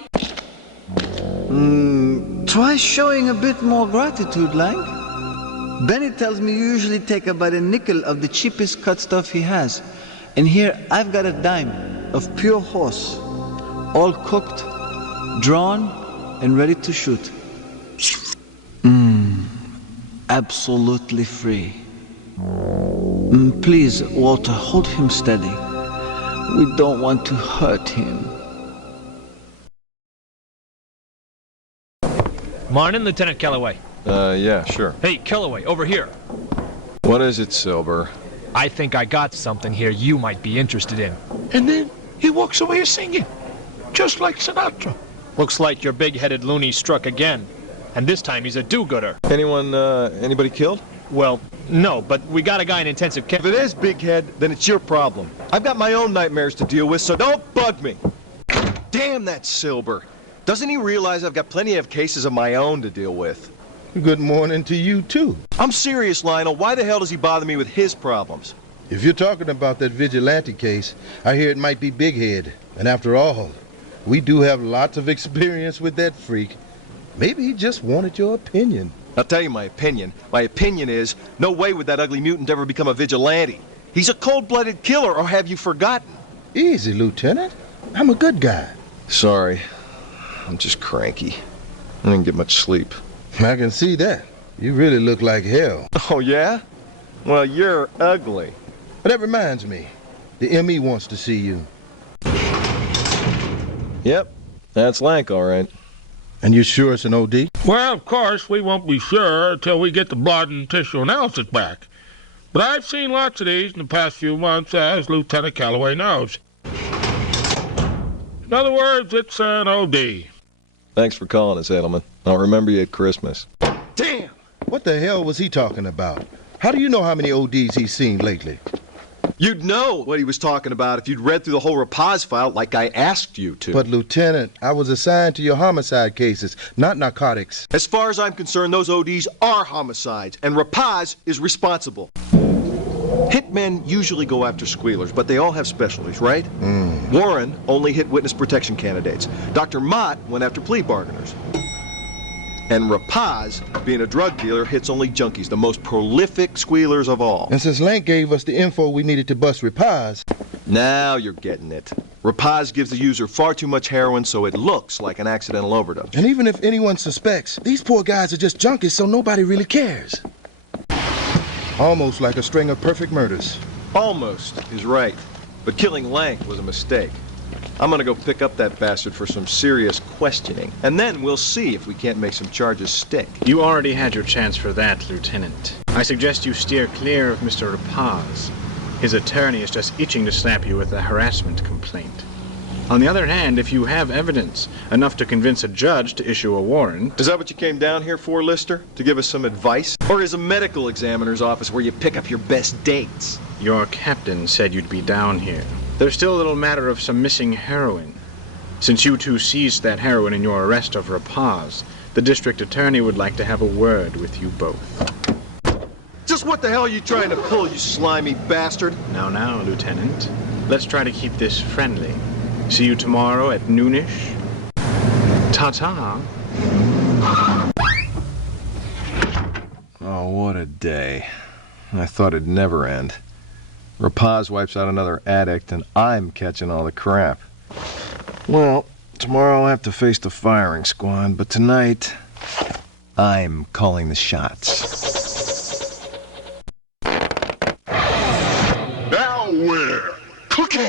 Try showing a bit more gratitude, Lang. Benny tells me you usually take about a nickel of the cheapest cut stuff he has. And here, I've got a dime of pure horse. All cooked, drawn, and ready to shoot. Absolutely free. Please, Walter, hold him steady. We don't want to hurt him. Morning, Lieutenant Kellaway. Yeah, sure. Hey, Kellaway, over here. What is it, Silver? I think I got something here you might be interested in. And then he walks away singing, just like Sinatra. Looks like your big-headed loony struck again. And this time he's a do-gooder. Anybody killed? Well, no, but we got a guy in intensive care. If it is Big Head, then it's your problem. I've got my own nightmares to deal with, so don't bug me. Damn that Silver. Doesn't he realize I've got plenty of cases of my own to deal with? Good morning to you, too. I'm serious, Lionel. Why the hell does he bother me with his problems? If you're talking about that vigilante case, I hear it might be Big Head. And after all, we do have lots of experience with that freak. Maybe he just wanted your opinion. I'll tell you my opinion. My opinion is, no way would that ugly mutant ever become a vigilante. He's a cold-blooded killer, or have you forgotten? Easy, Lieutenant. I'm a good guy. Sorry. I'm just cranky. I didn't get much sleep. I can see that. You really look like hell. Oh, yeah? Well, you're ugly. But that reminds me. The ME wants to see you. Yep. That's Lank, all right. And you sure it's an OD? Well, of course, we won't be sure until we get the blood and tissue analysis back. But I've seen lots of these in the past few months, as Lieutenant Kellaway knows. In other words, it's an OD. Thanks for calling us, Edelman. I'll remember you at Christmas. Damn! What the hell was he talking about? How do you know how many ODs he's seen lately? You'd know what he was talking about if you'd read through the whole Rapaz file like I asked you to. But, Lieutenant, I was assigned to your homicide cases, not narcotics. As far as I'm concerned, those ODs are homicides, and Rapaz is responsible. Hitmen usually go after squealers, but they all have specialties, right? Warren only hit witness protection candidates. Dr. Mott went after plea bargainers. And Rapaz, being a drug dealer, hits only junkies, the most prolific squealers of all. And since Lank gave us the info we needed to bust Rapaz... Now you're getting it. Rapaz gives the user far too much heroin, so it looks like an accidental overdose. And even if anyone suspects, these poor guys are just junkies, so nobody really cares. Almost like a string of perfect murders. Almost is right. But killing Lank was a mistake. I'm gonna go pick up that bastard for some serious questioning, and then we'll see if we can't make some charges stick. You already had your chance for that, Lieutenant. I suggest you steer clear of Mr. Rapaz. His attorney is just itching to slap you with a harassment complaint. On the other hand, if you have evidence, enough to convince a judge to issue a warrant... Is that what you came down here for, Lister? To give us some advice? Or is a medical examiner's office where you pick up your best dates? Your captain said you'd be down here. There's still a little matter of some missing heroin. Since you two seized that heroin in your arrest of Rapaz, the district attorney would like to have a word with you both. Just what the hell are you trying to pull, you slimy bastard? Now, Lieutenant. Let's try to keep this friendly. See you tomorrow at noonish. Ta-ta. Oh, what a day. I thought it'd never end. Rapaz wipes out another addict, and I'm catching all the crap. Well, tomorrow I'll have to face the firing squad, but tonight, I'm calling the shots. Now we're cooking!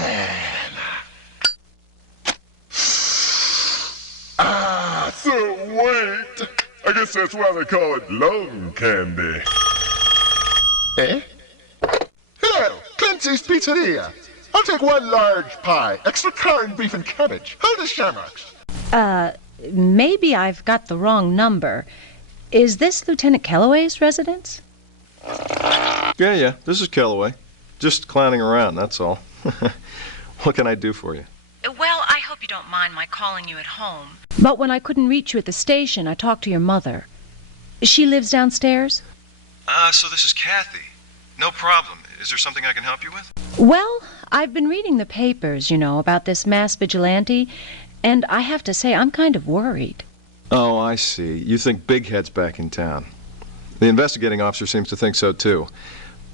So wait. I guess that's why they call it lung candy. Eh? Hello, Clint Lindsay's Pizzeria. I'll take one large pie, extra corned beef and cabbage. How the shamrocks? Maybe I've got the wrong number. Is this Lieutenant Kellaway's residence? Yeah, this is Kellaway. Just clowning around, that's all. What can I do for you? Well, I hope you don't mind my calling you at home. But when I couldn't reach you at the station, I talked to your mother. She lives downstairs? So this is Kathy. No problem. Is there something I can help you with? Well, I've been reading the papers, about this mass vigilante, and I have to say I'm kind of worried. Oh, I see. You think Big Head's back in town. The investigating officer seems to think so, too.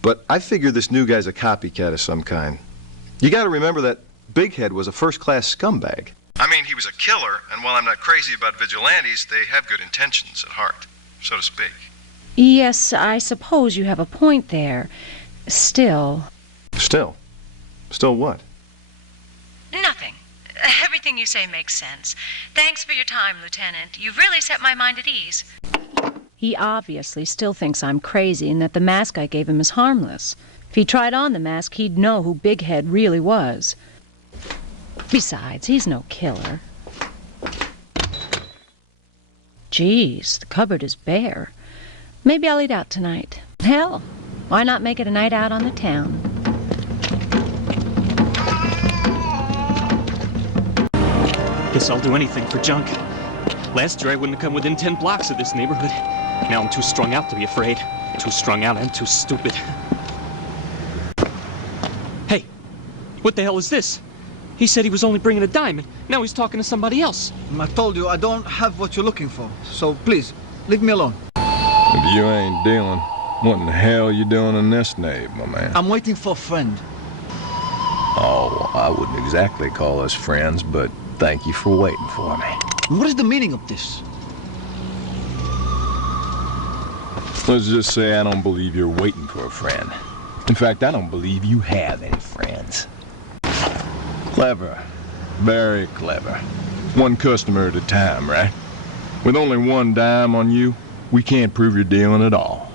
But I figure this new guy's a copycat of some kind. You gotta remember that Big Head was a first-class scumbag. I mean, he was a killer, and while I'm not crazy about vigilantes, they have good intentions at heart, so to speak. Yes, I suppose you have a point there. Still... Still? Still what? Nothing. Everything you say makes sense. Thanks for your time, Lieutenant. You've really set my mind at ease. He obviously still thinks I'm crazy and that the mask I gave him is harmless. If he tried on the mask, he'd know who Big Head really was. Besides, he's no killer. Geez, the cupboard is bare. Maybe I'll eat out tonight. Hell, why not make it a night out on the town? Guess I'll do anything for junk. Last year I wouldn't have come within 10 blocks of this neighborhood. Now I'm too strung out to be afraid. Too strung out and too stupid. Hey, what the hell is this? He said he was only bringing a dime, and now he's talking to somebody else. I told you I don't have what you're looking for, so please, leave me alone. If you ain't dealing, what in the hell you doing in this nave, my man? I'm waiting for a friend. Oh, I wouldn't exactly call us friends, but thank you for waiting for me. What is the meaning of this? Let's just say I don't believe you're waiting for a friend. In fact, I don't believe you have any friends. Clever. Very clever. One customer at a time, right? With only one dime on you, we can't prove you're dealing at all.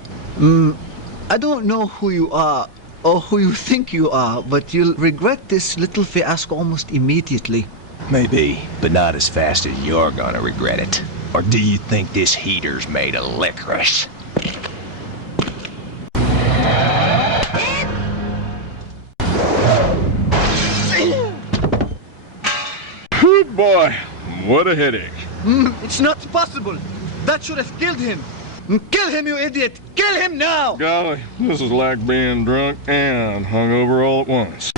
I don't know who you are or who you think you are, but you'll regret this little fiasco almost immediately. Maybe, but not as fast as you're gonna regret it. Or do you think this heater's made of licorice? Good boy, what a headache. It's not possible. That should have killed him. Kill him, you idiot! Kill him now! Golly, this is like being drunk and hungover all at once.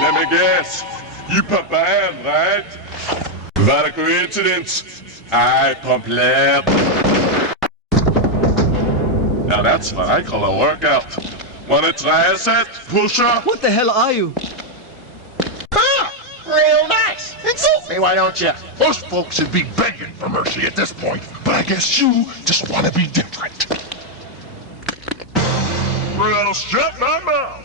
Let me guess. You pump iron, right? Without a coincidence, I pump lead. Now that's what I call a workout. Wanna try a set, pusher? What the hell are you? Ah, real nice. Insult me, why don't you? Most folks would be begging for mercy at this point, but I guess you just want to be different. Well, shut my mouth.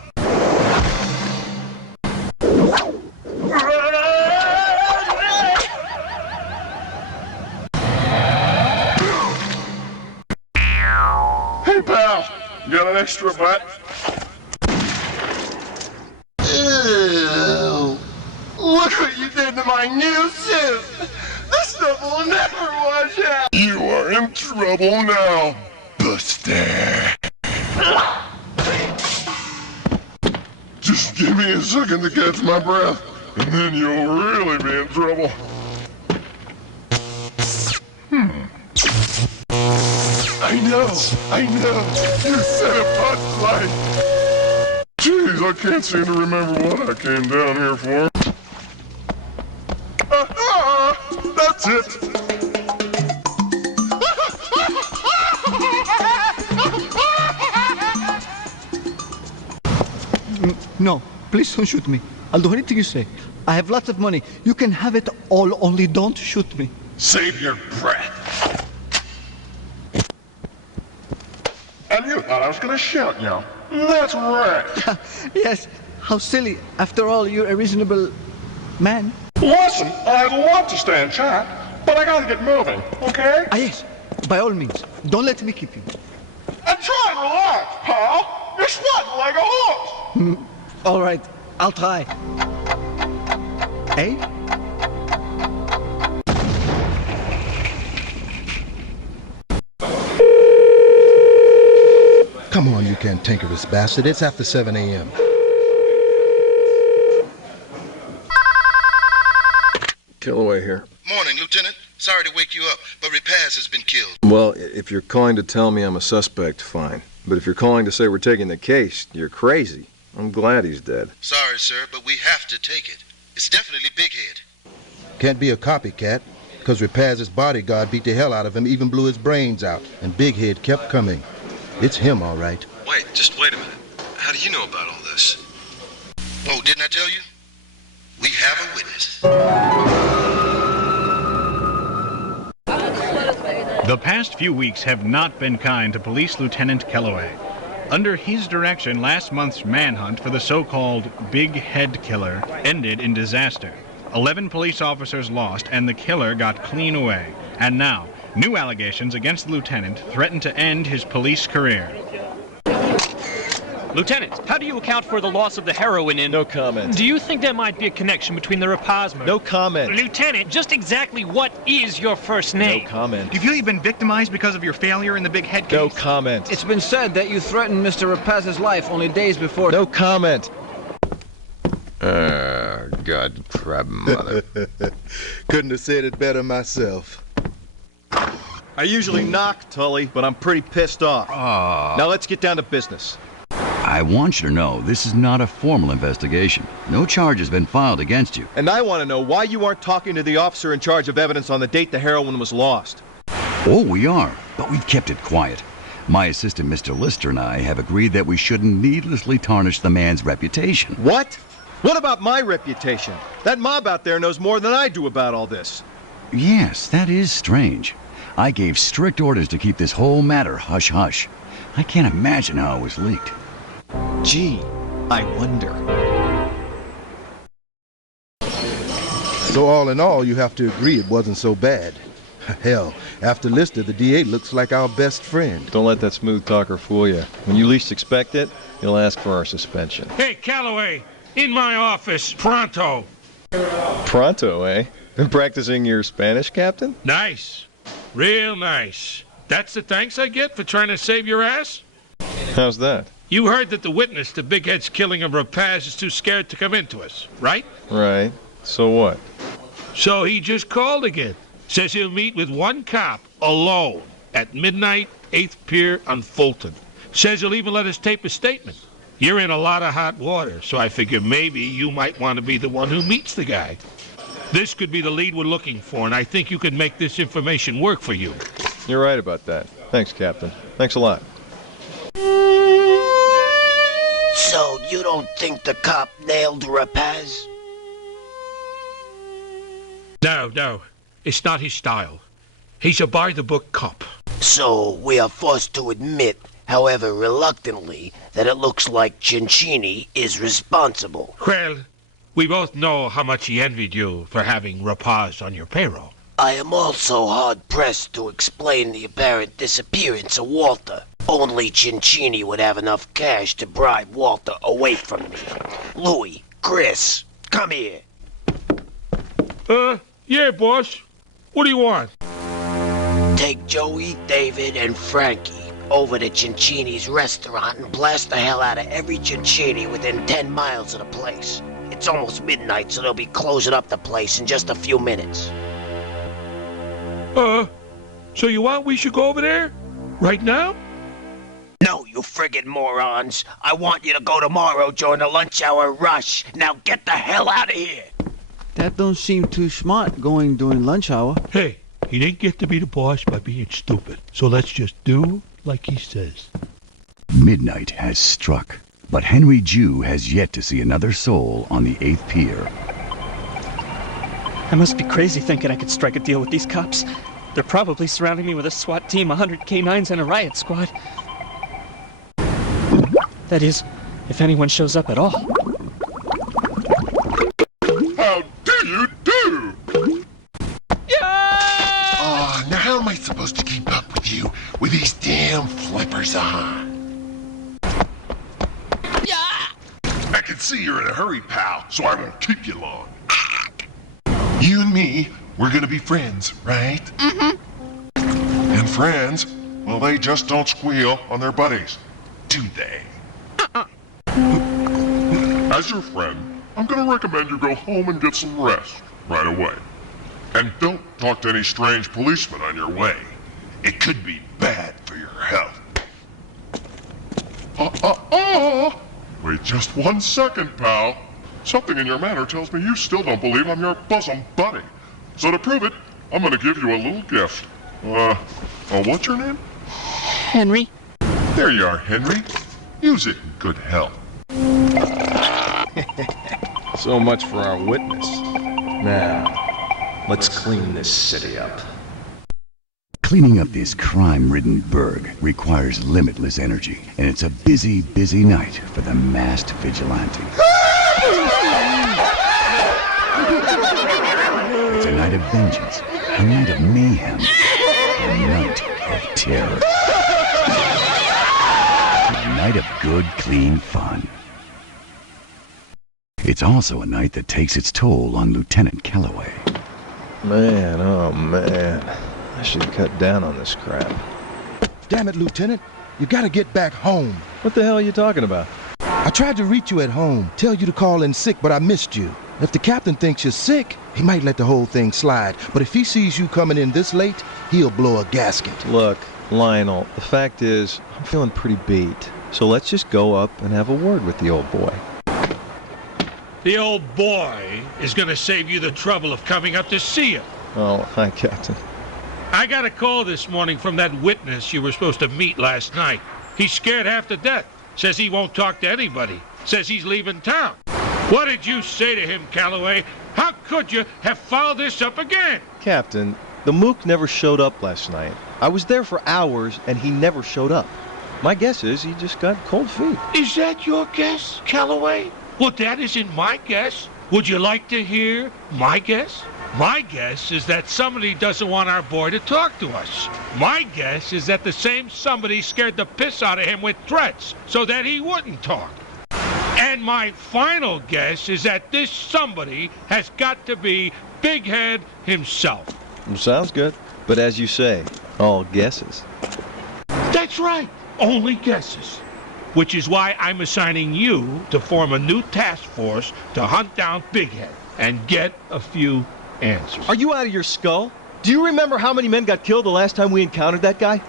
Hey, pal, you got an extra butt? Ew. Look what you did to my new suit. This stuff will never wash out. You are in trouble now, Buster. Just give me a second to catch my breath, and then you'll really be in trouble. I know. You said a punchline. Jeez, I can't seem to remember what I came down here for. That's it. No, please don't shoot me. I'll do anything you say. I have lots of money. You can have it all, only don't shoot me. Save your breath. And you thought I was gonna shoot you. That's right. Yes, how silly. After all, you're a reasonable man. Listen, I'd love to stay and chat, but I gotta get moving, okay? Ah, yes. By all means. Don't let me keep you. And try and relax, pal. You're strutting like a horse. All right, I'll try. Eh? Come on, you cantankerous bastard. It's after 7 a.m. Killaway here. Morning, Lieutenant. Sorry to wake you up, but Rapaz has been killed. Well, if you're calling to tell me I'm a suspect, fine. But if you're calling to say we're taking the case, you're crazy. I'm glad he's dead. Sorry, sir, but we have to take it. It's definitely Big Head. Can't be a copycat, because Rapaz's bodyguard beat the hell out of him, even blew his brains out, and Big Head kept coming. It's him, all right. Wait, just wait a minute. How do you know about all this? Oh, didn't I tell you? We have a witness. The past few weeks have not been kind to Police Lieutenant Kellaway. Under his direction, last month's manhunt for the so-called Big Head Killer ended in disaster. 11 police officers lost, and the killer got clean away. And now, new allegations against the lieutenant threaten to end his police career. Lieutenant, how do you account for the loss of the heroin in... No comment. Do you think there might be a connection between the Rapaz murder? No comment. Lieutenant, just exactly what is your first name? No comment. Do you feel you've been victimized because of your failure in the Big Head case? No comment. It's been said that you threatened Mr. Rapaz's life only days before... No comment. God crab mother. Couldn't have said it better myself. I usually knock, Tully, but I'm pretty pissed off. Now let's get down to business. I want you to know this is not a formal investigation. No charge has been filed against you. And I want to know why you aren't talking to the officer in charge of evidence on the date the heroin was lost. Oh, we are, but we've kept it quiet. My assistant, Mr. Lister, and I have agreed that we shouldn't needlessly tarnish the man's reputation. What? What about my reputation? That mob out there knows more than I do about all this. Yes, that is strange. I gave strict orders to keep this whole matter hush-hush. I can't imagine how it was leaked. Gee, I wonder. So all in all, you have to agree it wasn't so bad. Hell, after Lister, the DA looks like our best friend. Don't let that smooth talker fool you. When you least expect it, he'll ask for our suspension. Hey, Calloway, in my office, pronto. Pronto, eh? Been practicing your Spanish, Captain? Nice. Real nice. That's the thanks I get for trying to save your ass? How's that? You heard that the witness to Big Head's killing of Rapaz is too scared to come into us, right? Right. So what? So he just called again. Says he'll meet with one cop, alone, at midnight, 8th Pier on Fulton. Says he'll even let us tape a statement. You're in a lot of hot water, so I figure maybe you might want to be the one who meets the guy. This could be the lead we're looking for, and I think you could make this information work for you. You're right about that. Thanks, Captain. Thanks a lot. So, you don't think the cop nailed Rapaz? No. It's not his style. He's a by-the-book cop. So, we are forced to admit, however reluctantly, that it looks like Cincini is responsible. Well, we both know how much he envied you for having Rapaz on your payroll. I am also hard-pressed to explain the apparent disappearance of Walter. Only Cincini would have enough cash to bribe Walter away from me. Louis, Chris, come here. Yeah, boss. What do you want? Take Joey, David, and Frankie over to Cincini's restaurant and blast the hell out of every Cincini within 10 miles of the place. It's almost midnight, so they'll be closing up the place in just a few minutes. So you want we should go over there? Right now? No, you friggin' morons. I want you to go tomorrow during the lunch hour rush. Now get the hell out of here. That don't seem too smart, going during lunch hour. Hey, he didn't get to be the boss by being stupid. So let's just do like he says. Midnight has struck, but Henry Jew has yet to see another soul on the 8th Pier. I must be crazy thinking I could strike a deal with these cops. They're probably surrounding me with a SWAT team, 100 K9s, and a riot squad. That is, if anyone shows up at all. How do you do? Oh, now how am I supposed to keep up with you with these damn flippers on? see you're in a hurry, pal, so I won't keep you long. You and me, we're gonna be friends, right? Mm-hmm. And friends, well, they just don't squeal on their buddies, do they? As your friend, I'm gonna recommend you go home and get some rest right away. And don't talk to any strange policemen on your way. It could be bad for your health. Wait just 1 second, pal. Something in your manner tells me you still don't believe I'm your bosom buddy. So to prove it, I'm gonna give you a little gift. What's your name? Henry. There you are, Henry. Use it in good health. So much for our witness. Now, let's clean this city up. Cleaning up this crime-ridden burg requires limitless energy, and it's a busy, busy night for the masked vigilante. It's a night of vengeance, a night of mayhem, a night of terror. A night of good, clean fun. It's also a night that takes its toll on Lieutenant Calloway. Man, oh man. I should cut down on this crap. Damn it, Lieutenant. You gotta get back home. What the hell are you talking about? I tried to reach you at home, tell you to call in sick, but I missed you. If the captain thinks you're sick, he might let the whole thing slide. But if he sees you coming in this late, he'll blow a gasket. Look, Lionel, the fact is, I'm feeling pretty beat. So let's just go up and have a word with the old boy. The old boy is going to save you the trouble of coming up to see him. Oh, hi, Captain. I got a call this morning from that witness you were supposed to meet last night. He's scared half to death. Says he won't talk to anybody. Says he's leaving town. What did you say to him, Calloway? How could you have fouled this up again? Captain, the mook never showed up last night. I was there for hours, and he never showed up. My guess is he just got cold feet. Is that your guess, Calloway? Well, that isn't my guess. Would you like to hear my guess? My guess is that somebody doesn't want our boy to talk to us. My guess is that the same somebody scared the piss out of him with threats so that he wouldn't talk. And my final guess is that this somebody has got to be Big Head himself. Sounds good. But as you say, all guesses. That's right. Only guesses. Which is why I'm assigning you to form a new task force to hunt down Big Head and get a few answers. Are you out of your skull? Do you remember how many men got killed the last time we encountered that guy?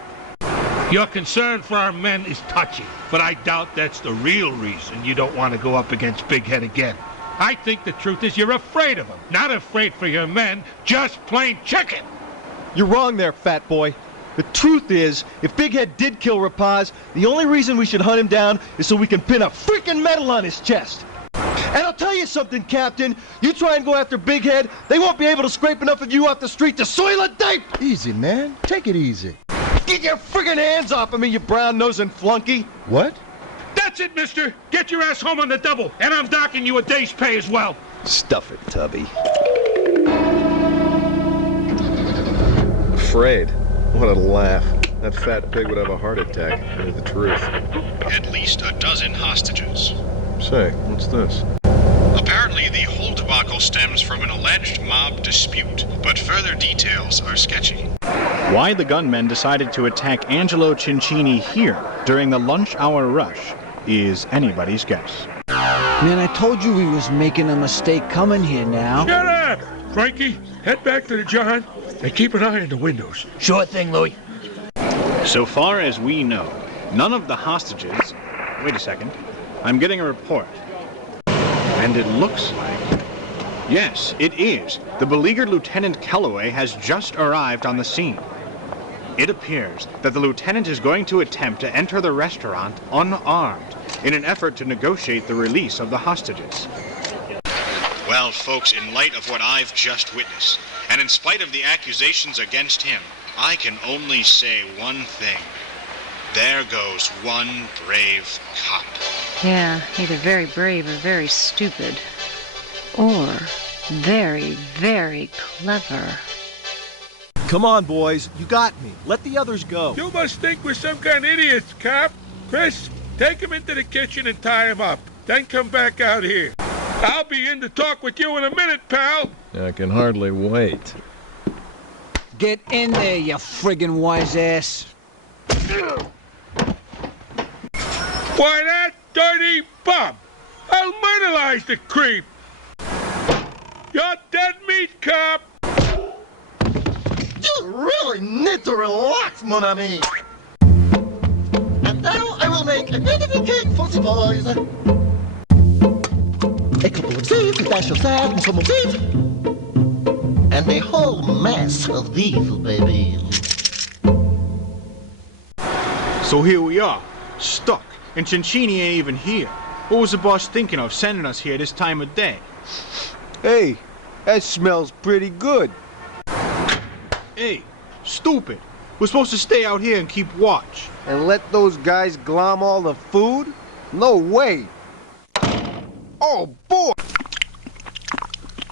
Your concern for our men is touching, but I doubt that's the real reason you don't want to go up against Big Head again. I think the truth is you're afraid of him. Not afraid for your men, just plain chicken. You're wrong there, fat boy. The truth is, if Big Head did kill Rapaz, the only reason we should hunt him down is so we can pin a freaking medal on his chest. And I'll tell you something, Captain. You try and go after Big Head, they won't be able to scrape enough of you off the street to soil a diaper. Easy, man. Take it easy. Get your friggin' hands off of me, you brown-nosing flunky. What? That's it, mister. Get your ass home on the double, and I'm docking you a day's pay as well. Stuff it, Tubby. Afraid? What a laugh. That fat pig would have a heart attack if he knew the truth. At least a dozen hostages. Say, what's this? Apparently, the whole debacle stems from an alleged mob dispute, but further details are sketchy. Why the gunmen decided to attack Angelo Cincini here during the lunch hour rush is anybody's guess. Man, I told you we was making a mistake coming here now. Shut up! Frankie, head back to the John and keep an eye on the windows. Sure thing, Louis. So far as we know, none of the hostages... Wait a second. I'm getting a report. And it looks like... Yes, it is. The beleaguered Lieutenant Calloway has just arrived on the scene. It appears that the lieutenant is going to attempt to enter the restaurant unarmed in an effort to negotiate the release of the hostages. Well, folks, in light of what I've just witnessed, and in spite of the accusations against him, I can only say one thing. There goes one brave cop. Yeah, either very brave or very stupid. Or very, very clever. Come on, boys. You got me. Let the others go. You must think we're some kind of idiots, cop. Chris, take him into the kitchen and tie him up. then come back out here. I'll be in to talk with you in a minute, pal. I can hardly wait. Get in there, you friggin' wise ass. Why, that dirty bum! I'll murderize the creep! You're dead meat, cop! You really need to relax, mon ami. And now I will make a beautiful cake for the boys. A couple of seeds, a dash of salt, and some more seeds. And a whole mess of evil, baby. So here we are, stuck, and Cincini ain't even here. What was the boss thinking of sending us here this time of day? Hey, that smells pretty good. Hey, stupid. We're supposed to stay out here and keep watch. And let those guys glom all the food? No way. Oh, boy.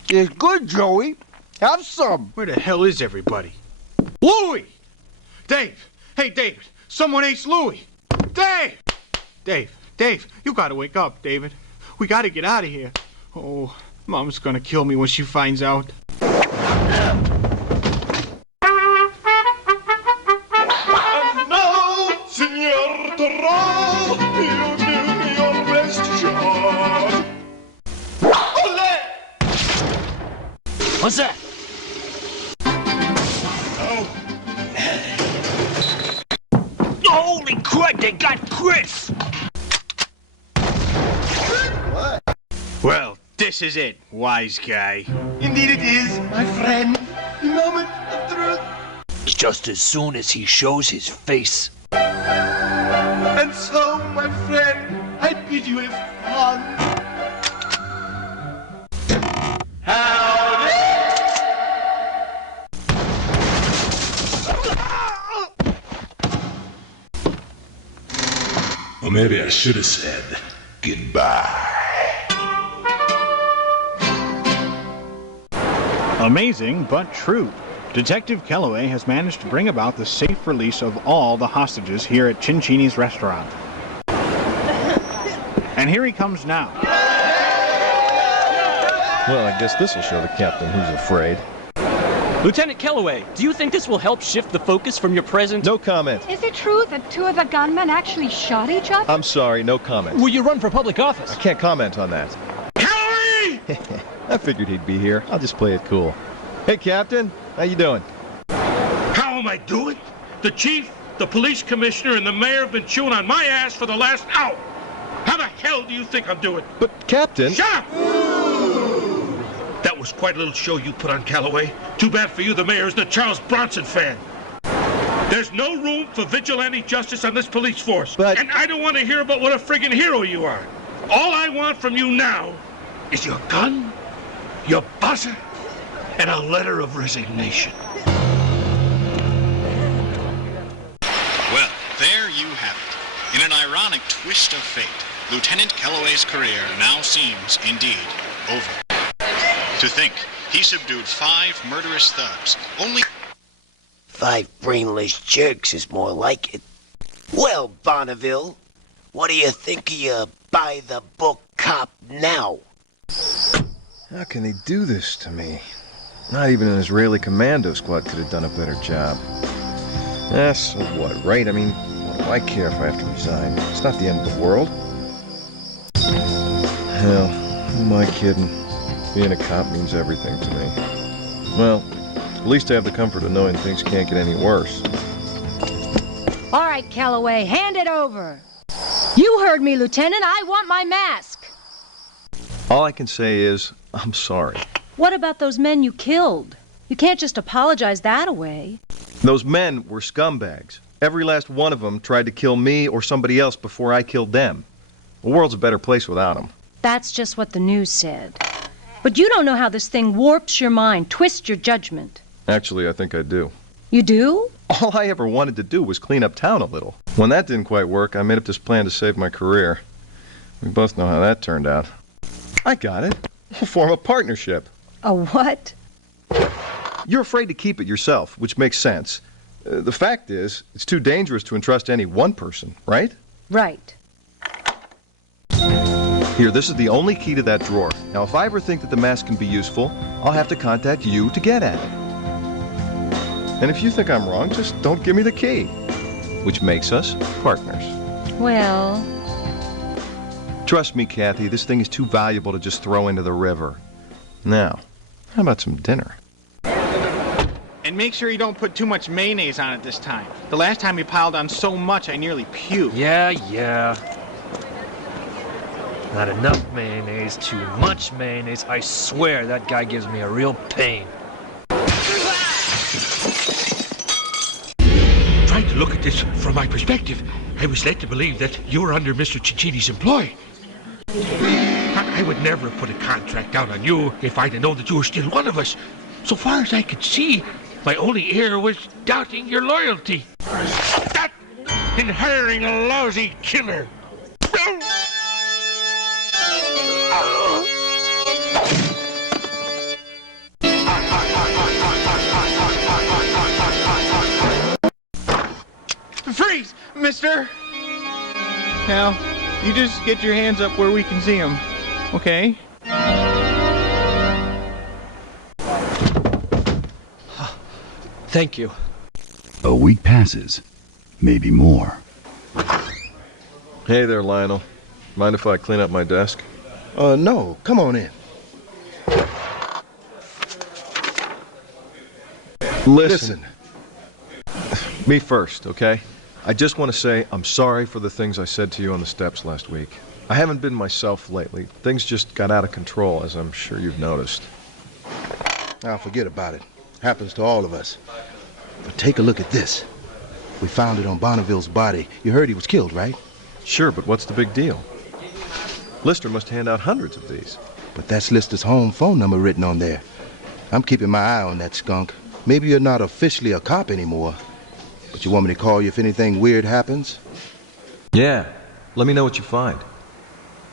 It's good, Joey. Have some. Where the hell is everybody? Louie! Dave! Hey, David! Someone hates Louie! Dave! Dave, you gotta wake up, David. We gotta get out of here. Oh, Mom's gonna kill me when she finds out. No, Signor Toro, you give me your best shot. Ole! What's that? Holy crud, they got Chris! Well, this is it, wise guy. Indeed it is, my friend. The moment of truth. Just as soon as he shows his face. And so, my friend, I bid you have fun. Howdy! Or maybe I should have said goodbye. Amazing, but true. Detective Kellaway has managed to bring about the safe release of all the hostages here at Cincini's restaurant. And here he comes now. Well, I guess this will show the captain who's afraid. Lieutenant Kellaway, do you think this will help shift the focus from your present? No comment. Is it true that two of the gunmen actually shot each other? I'm sorry, no comment. Will you run for public office? I can't comment on that. Kellaway! I figured he'd be here. I'll just play it cool. Hey, Captain. How you doing? How am I doing? The chief, the police commissioner, and the mayor have been chewing on my ass for the last hour. How the hell do you think I'm doing? But, Captain... Shut up! That was quite a little show you put on, Calloway. Too bad for you the mayor isn't a Charles Bronson fan. There's no room for vigilante justice on this police force. And I don't want to hear about what a friggin' hero you are. All I want from you now is your gun, your buzzer, and a letter of resignation. Well, there you have it. In an ironic twist of fate, Lieutenant Kellaway's career now seems, indeed, over. To think, he subdued 5 murderous thugs, only... 5 brainless jerks is more like it. Well, Bonneville, what do you think of your by-the-book cop now? How can they do this to me? Not even an Israeli commando squad could have done a better job. So what, right? I mean, what do I care if I have to resign? It's not the end of the world. Hell, who am I kidding? Being a cop means everything to me. Well, at least I have the comfort of knowing things can't get any worse. All right, Kellaway, hand it over. You heard me, Lieutenant. I want my mask. All I can say is, I'm sorry. What about those men you killed? You can't just apologize that away. Those men were scumbags. Every last one of them tried to kill me or somebody else before I killed them. The world's a better place without them. That's just what the news said. But you don't know how this thing warps your mind, twists your judgment. Actually, I think I do. You do? All I ever wanted to do was clean up town a little. When that didn't quite work, I made up this plan to save my career. We both know how that turned out. I got it. We'll form a partnership. A what? You're afraid to keep it yourself, which makes sense. The fact is, it's too dangerous to entrust any one person, right? Right. Here, this is the only key to that drawer. Now, if I ever think that the mask can be useful, I'll have to contact you to get at it. And if you think I'm wrong, just don't give me the key. Which makes us partners. Well... Trust me, Kathy, this thing is too valuable to just throw into the river. Now, how about some dinner? And make sure you don't put too much mayonnaise on it this time. The last time you piled on so much, I nearly puked. Yeah. Not enough mayonnaise, too much mayonnaise. I swear that guy gives me a real pain. Trying to look at this from my perspective, I was led to believe that you were under Mr. Cincini's employ. I would never have put a contract out on you if I'd have known that you were still one of us. So far as I could see, my only error was doubting your loyalty. That and hiring a lousy killer. Freeze, mister! Now, you just get your hands up where we can see them, okay? Thank you. A week passes, maybe more. Hey there, Lionel. Mind if I clean up my desk? No. Come on in. Listen. Me first, okay? I just want to say I'm sorry for the things I said to you on the steps last week. I haven't been myself lately. Things just got out of control, as I'm sure you've noticed. Now forget about it. Happens to all of us. But take a look at this. We found it on Bonneville's body. You heard he was killed, right? Sure, but what's the big deal? Lister must hand out hundreds of these. But that's Lister's home phone number written on there. I'm keeping my eye on that skunk. Maybe you're not officially a cop anymore, but you want me to call you if anything weird happens? Yeah. Let me know what you find.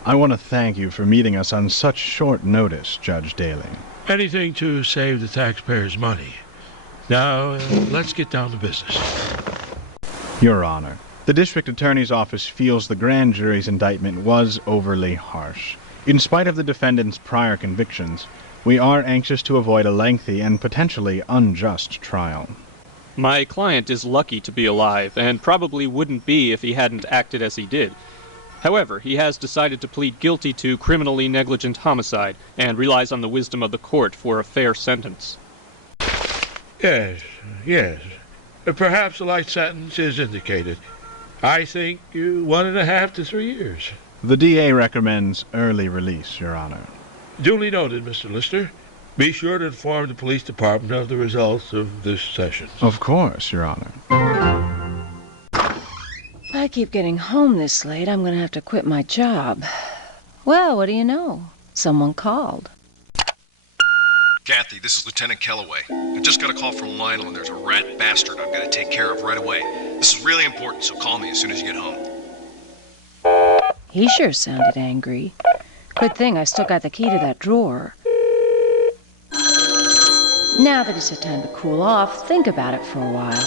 I want to thank you for meeting us on such short notice, Judge Daly. Anything to save the taxpayers' money. Now, let's get down to business. Your Honor, the District Attorney's Office feels the grand jury's indictment was overly harsh. In spite of the defendant's prior convictions, we are anxious to avoid a lengthy and potentially unjust trial. My client is lucky to be alive, and probably wouldn't be if he hadn't acted as he did. However, he has decided to plead guilty to criminally negligent homicide, and relies on the wisdom of the court for a fair sentence. Yes. Perhaps a light sentence is indicated. I think 1.5 to 3 years. The DA recommends early release, Your Honor. Duly noted, Mr. Lister. Be sure to inform the police department of the results of this session. Of course, Your Honor. If I keep getting home this late, I'm going to have to quit my job. Well, what do you know? Someone called. Kathy, this is Lieutenant Kellaway. I just got a call from Lionel and there's a rat bastard I've got to take care of right away. This is really important, so call me as soon as you get home. He sure sounded angry. Good thing I still got the key to that drawer. Now that he's had time to cool off, think about it for a while.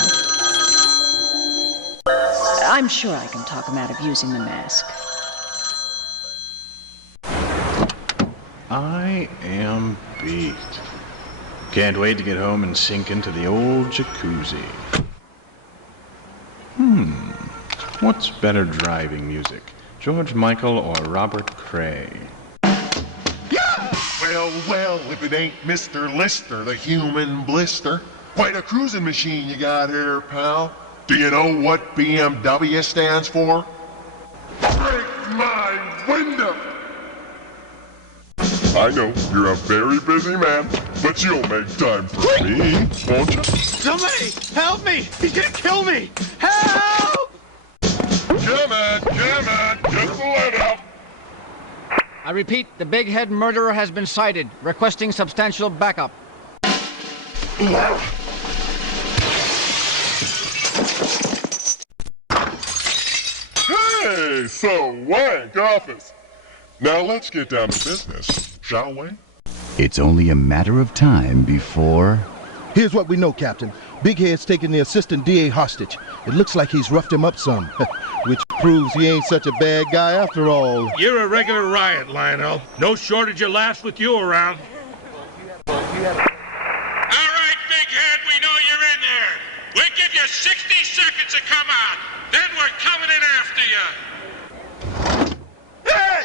I'm sure I can talk him out of using the mask. I am beat. Can't wait to get home and sink into the old jacuzzi. What's better driving music? George Michael or Robert Cray? Well, if it ain't Mr. Lister, the human blister. Quite a cruising machine you got here, pal. Do you know what BMW stands for? Break my window! I know, you're a very busy man, but you'll make time for me, won't you? Somebody, help me! He's gonna kill me! Help! Come on, get the lead out! I repeat, the big head murderer has been sighted, requesting substantial backup. Hey, so wank office. Now let's get down to business, shall we? It's only a matter of time before... Here's what we know, Captain. Big Head's taking the assistant DA hostage. It looks like he's roughed him up some, which proves he ain't such a bad guy after all. You're a regular riot, Lionel. No shortage of laughs with you around. All right, Big Head, we know you're in there. We'll give you 60 seconds to come out. Then we're coming in after you. Hey!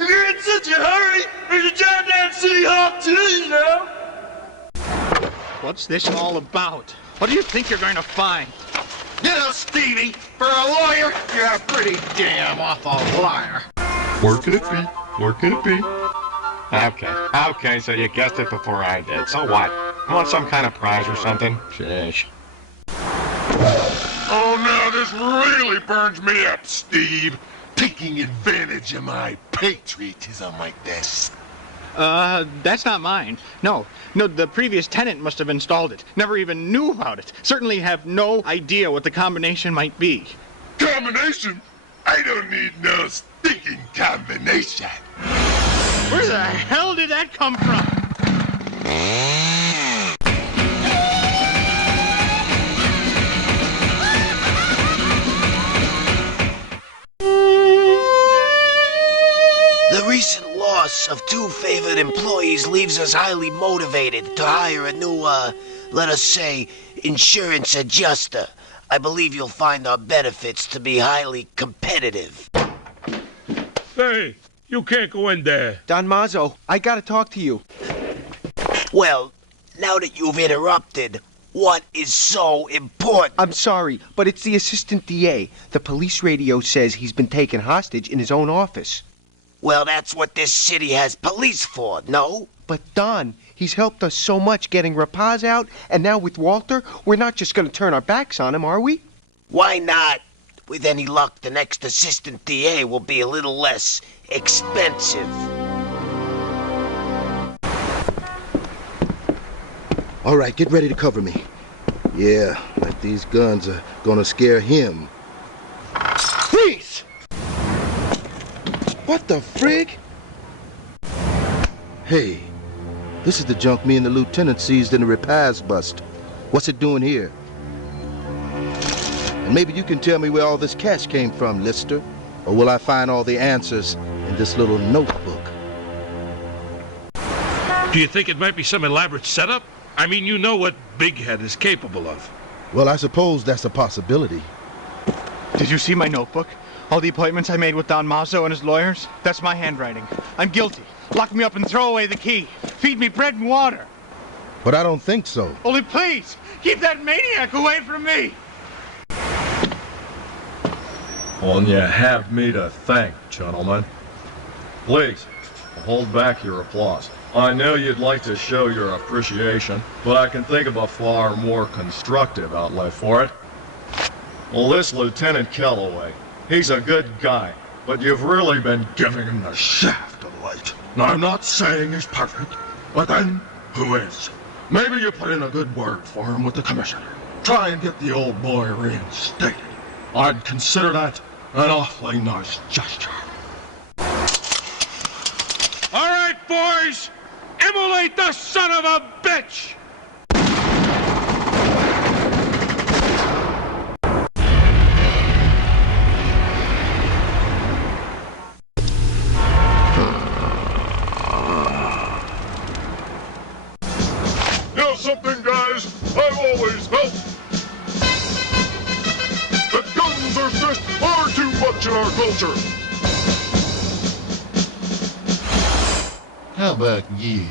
If you're in such a hurry, there's a giant damn City Hall too, you know? What's this all about? What do you think you're going to find? You know, Stevie, for a lawyer, you're a pretty damn awful liar. Where could it be? Where could it be? Okay, so you guessed it before I did. So what? You want some kind of prize or something? Shish. Oh, now this really burns me up, Steve. Taking advantage of my patriotism like this. That's not mine. No, the previous tenant must have installed it. Never even knew about it. Certainly have no idea what the combination might be. Combination? I don't need no stinking combination. Where the hell did that come from? The recent loss of 2 favored employees leaves us highly motivated to hire a new, let us say, insurance adjuster. I believe you'll find our benefits to be highly competitive. Hey, you can't go in there. Don Mazzo, I gotta talk to you. Well, now that you've interrupted, what is so important? I'm sorry, but it's the assistant DA. The police radio says he's been taken hostage in his own office. Well, that's what this city has police for, no? But Don, he's helped us so much getting Rapaz out, and now with Walter, we're not just gonna turn our backs on him, are we? Why not? With any luck, the next assistant DA will be a little less expensive. All right, get ready to cover me. Yeah, like these guns are gonna scare him. Freeze! What the frig? Hey, this is the junk me and the lieutenant seized in the Rapaz bust. What's it doing here? And maybe you can tell me where all this cash came from, Lister. Or will I find all the answers in this little notebook? Do you think it might be some elaborate setup? I mean, you know what Big Head is capable of. Well, I suppose that's a possibility. Did you see my notebook? All the appointments I made with Don Mazzo and his lawyers? That's my handwriting. I'm guilty. Lock me up and throw away the key. Feed me bread and water. But I don't think so. Only please, keep that maniac away from me. Well, you have me to thank, gentlemen. Please, hold back your applause. I know you'd like to show your appreciation, but I can think of a far more constructive outlet for it. Well, this Lieutenant Calloway, he's a good guy, but you've really been giving him the shaft of late. Now, I'm not saying he's perfect, but then, who is? Maybe you put in a good word for him with the commissioner. Try and get the old boy reinstated. I'd consider that an awfully nice gesture. All right, boys! Immolate the son of a bitch! You know something, guys? I've always felt that guns are just far too much in our culture. How about you?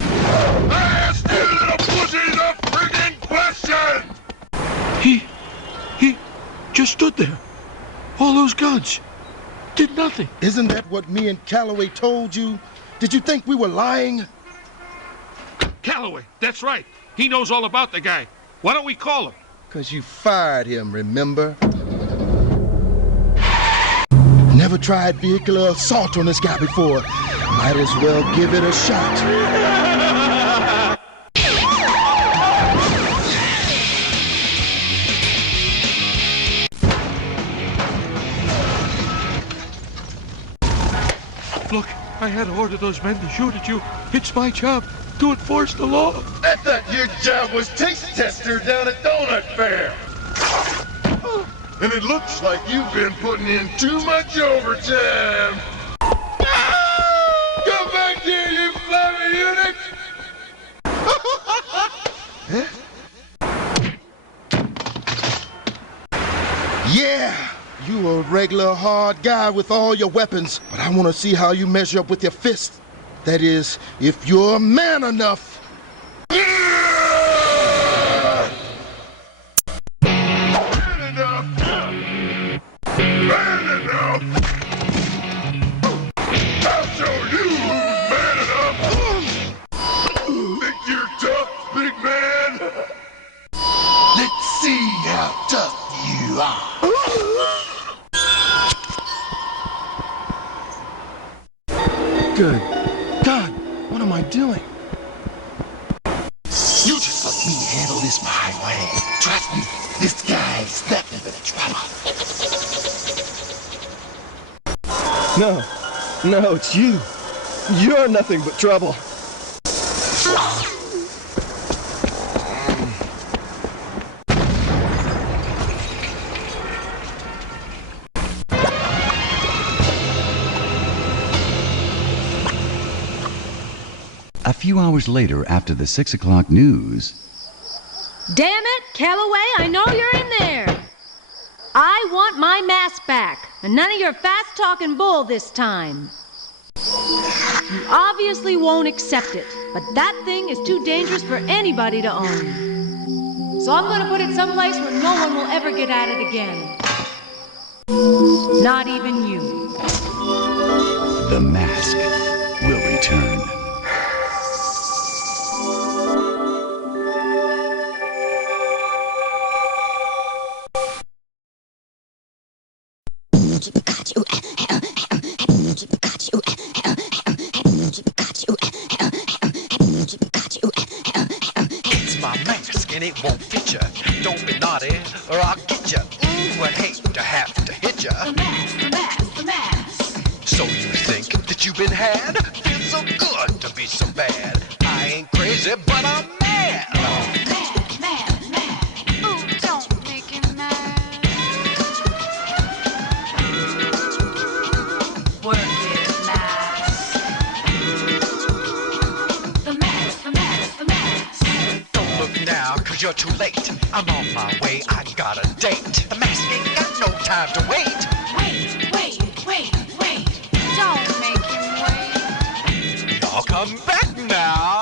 I asked you, little pussy, the friggin' question! He just stood there. All those guns. Did nothing. Isn't that what me and Calloway told you? Did you think we were lying? Calloway, that's right. He knows all about the guy. Why don't we call him? 'Cause you fired him, remember? Never tried vehicular assault on this guy before. Might as well give it a shot. Look, I had to order those men to shoot at you. It's my job to enforce the law. That thought your job was taste tester down at Donut Fair. And it looks like you've been putting in too much overtime. Come back here, you flabby eunuch! Yeah, you a regular hard guy with all your weapons, but I want to see how you measure up with your fists. That is, if you're man enough. Man enough! I'll show you who's man enough! Think you're tough, big man? Let's see how tough you are. Good God, what am I doing? You just let me handle this my way. Trust me, this guy's nothing but a trouble. No, it's you. You're nothing but trouble. A few hours later, after the 6 o'clock news... Damn it, Calloway, I know you're in there. I want my mask back, and none of your fast-talking bull this time. You obviously won't accept it, but that thing is too dangerous for anybody to own. So I'm gonna put it someplace where no one will ever get at it again. Not even you. The mask will return. It's my mask and it won't fit ya. Don't be naughty or I'll get ya. Ooh, I'd hate to have to hit ya. The mask. So you think that you've been had? Feels so good to be so bad. I ain't crazy, but I'm mad. Ooh, don't make him mad. Work it, mask. The mask. Don't look now, cause you're too late. I'm on my way, I got a date. The mask ain't got no time to wait. Wait. Don't make him wait. Y'all come back now.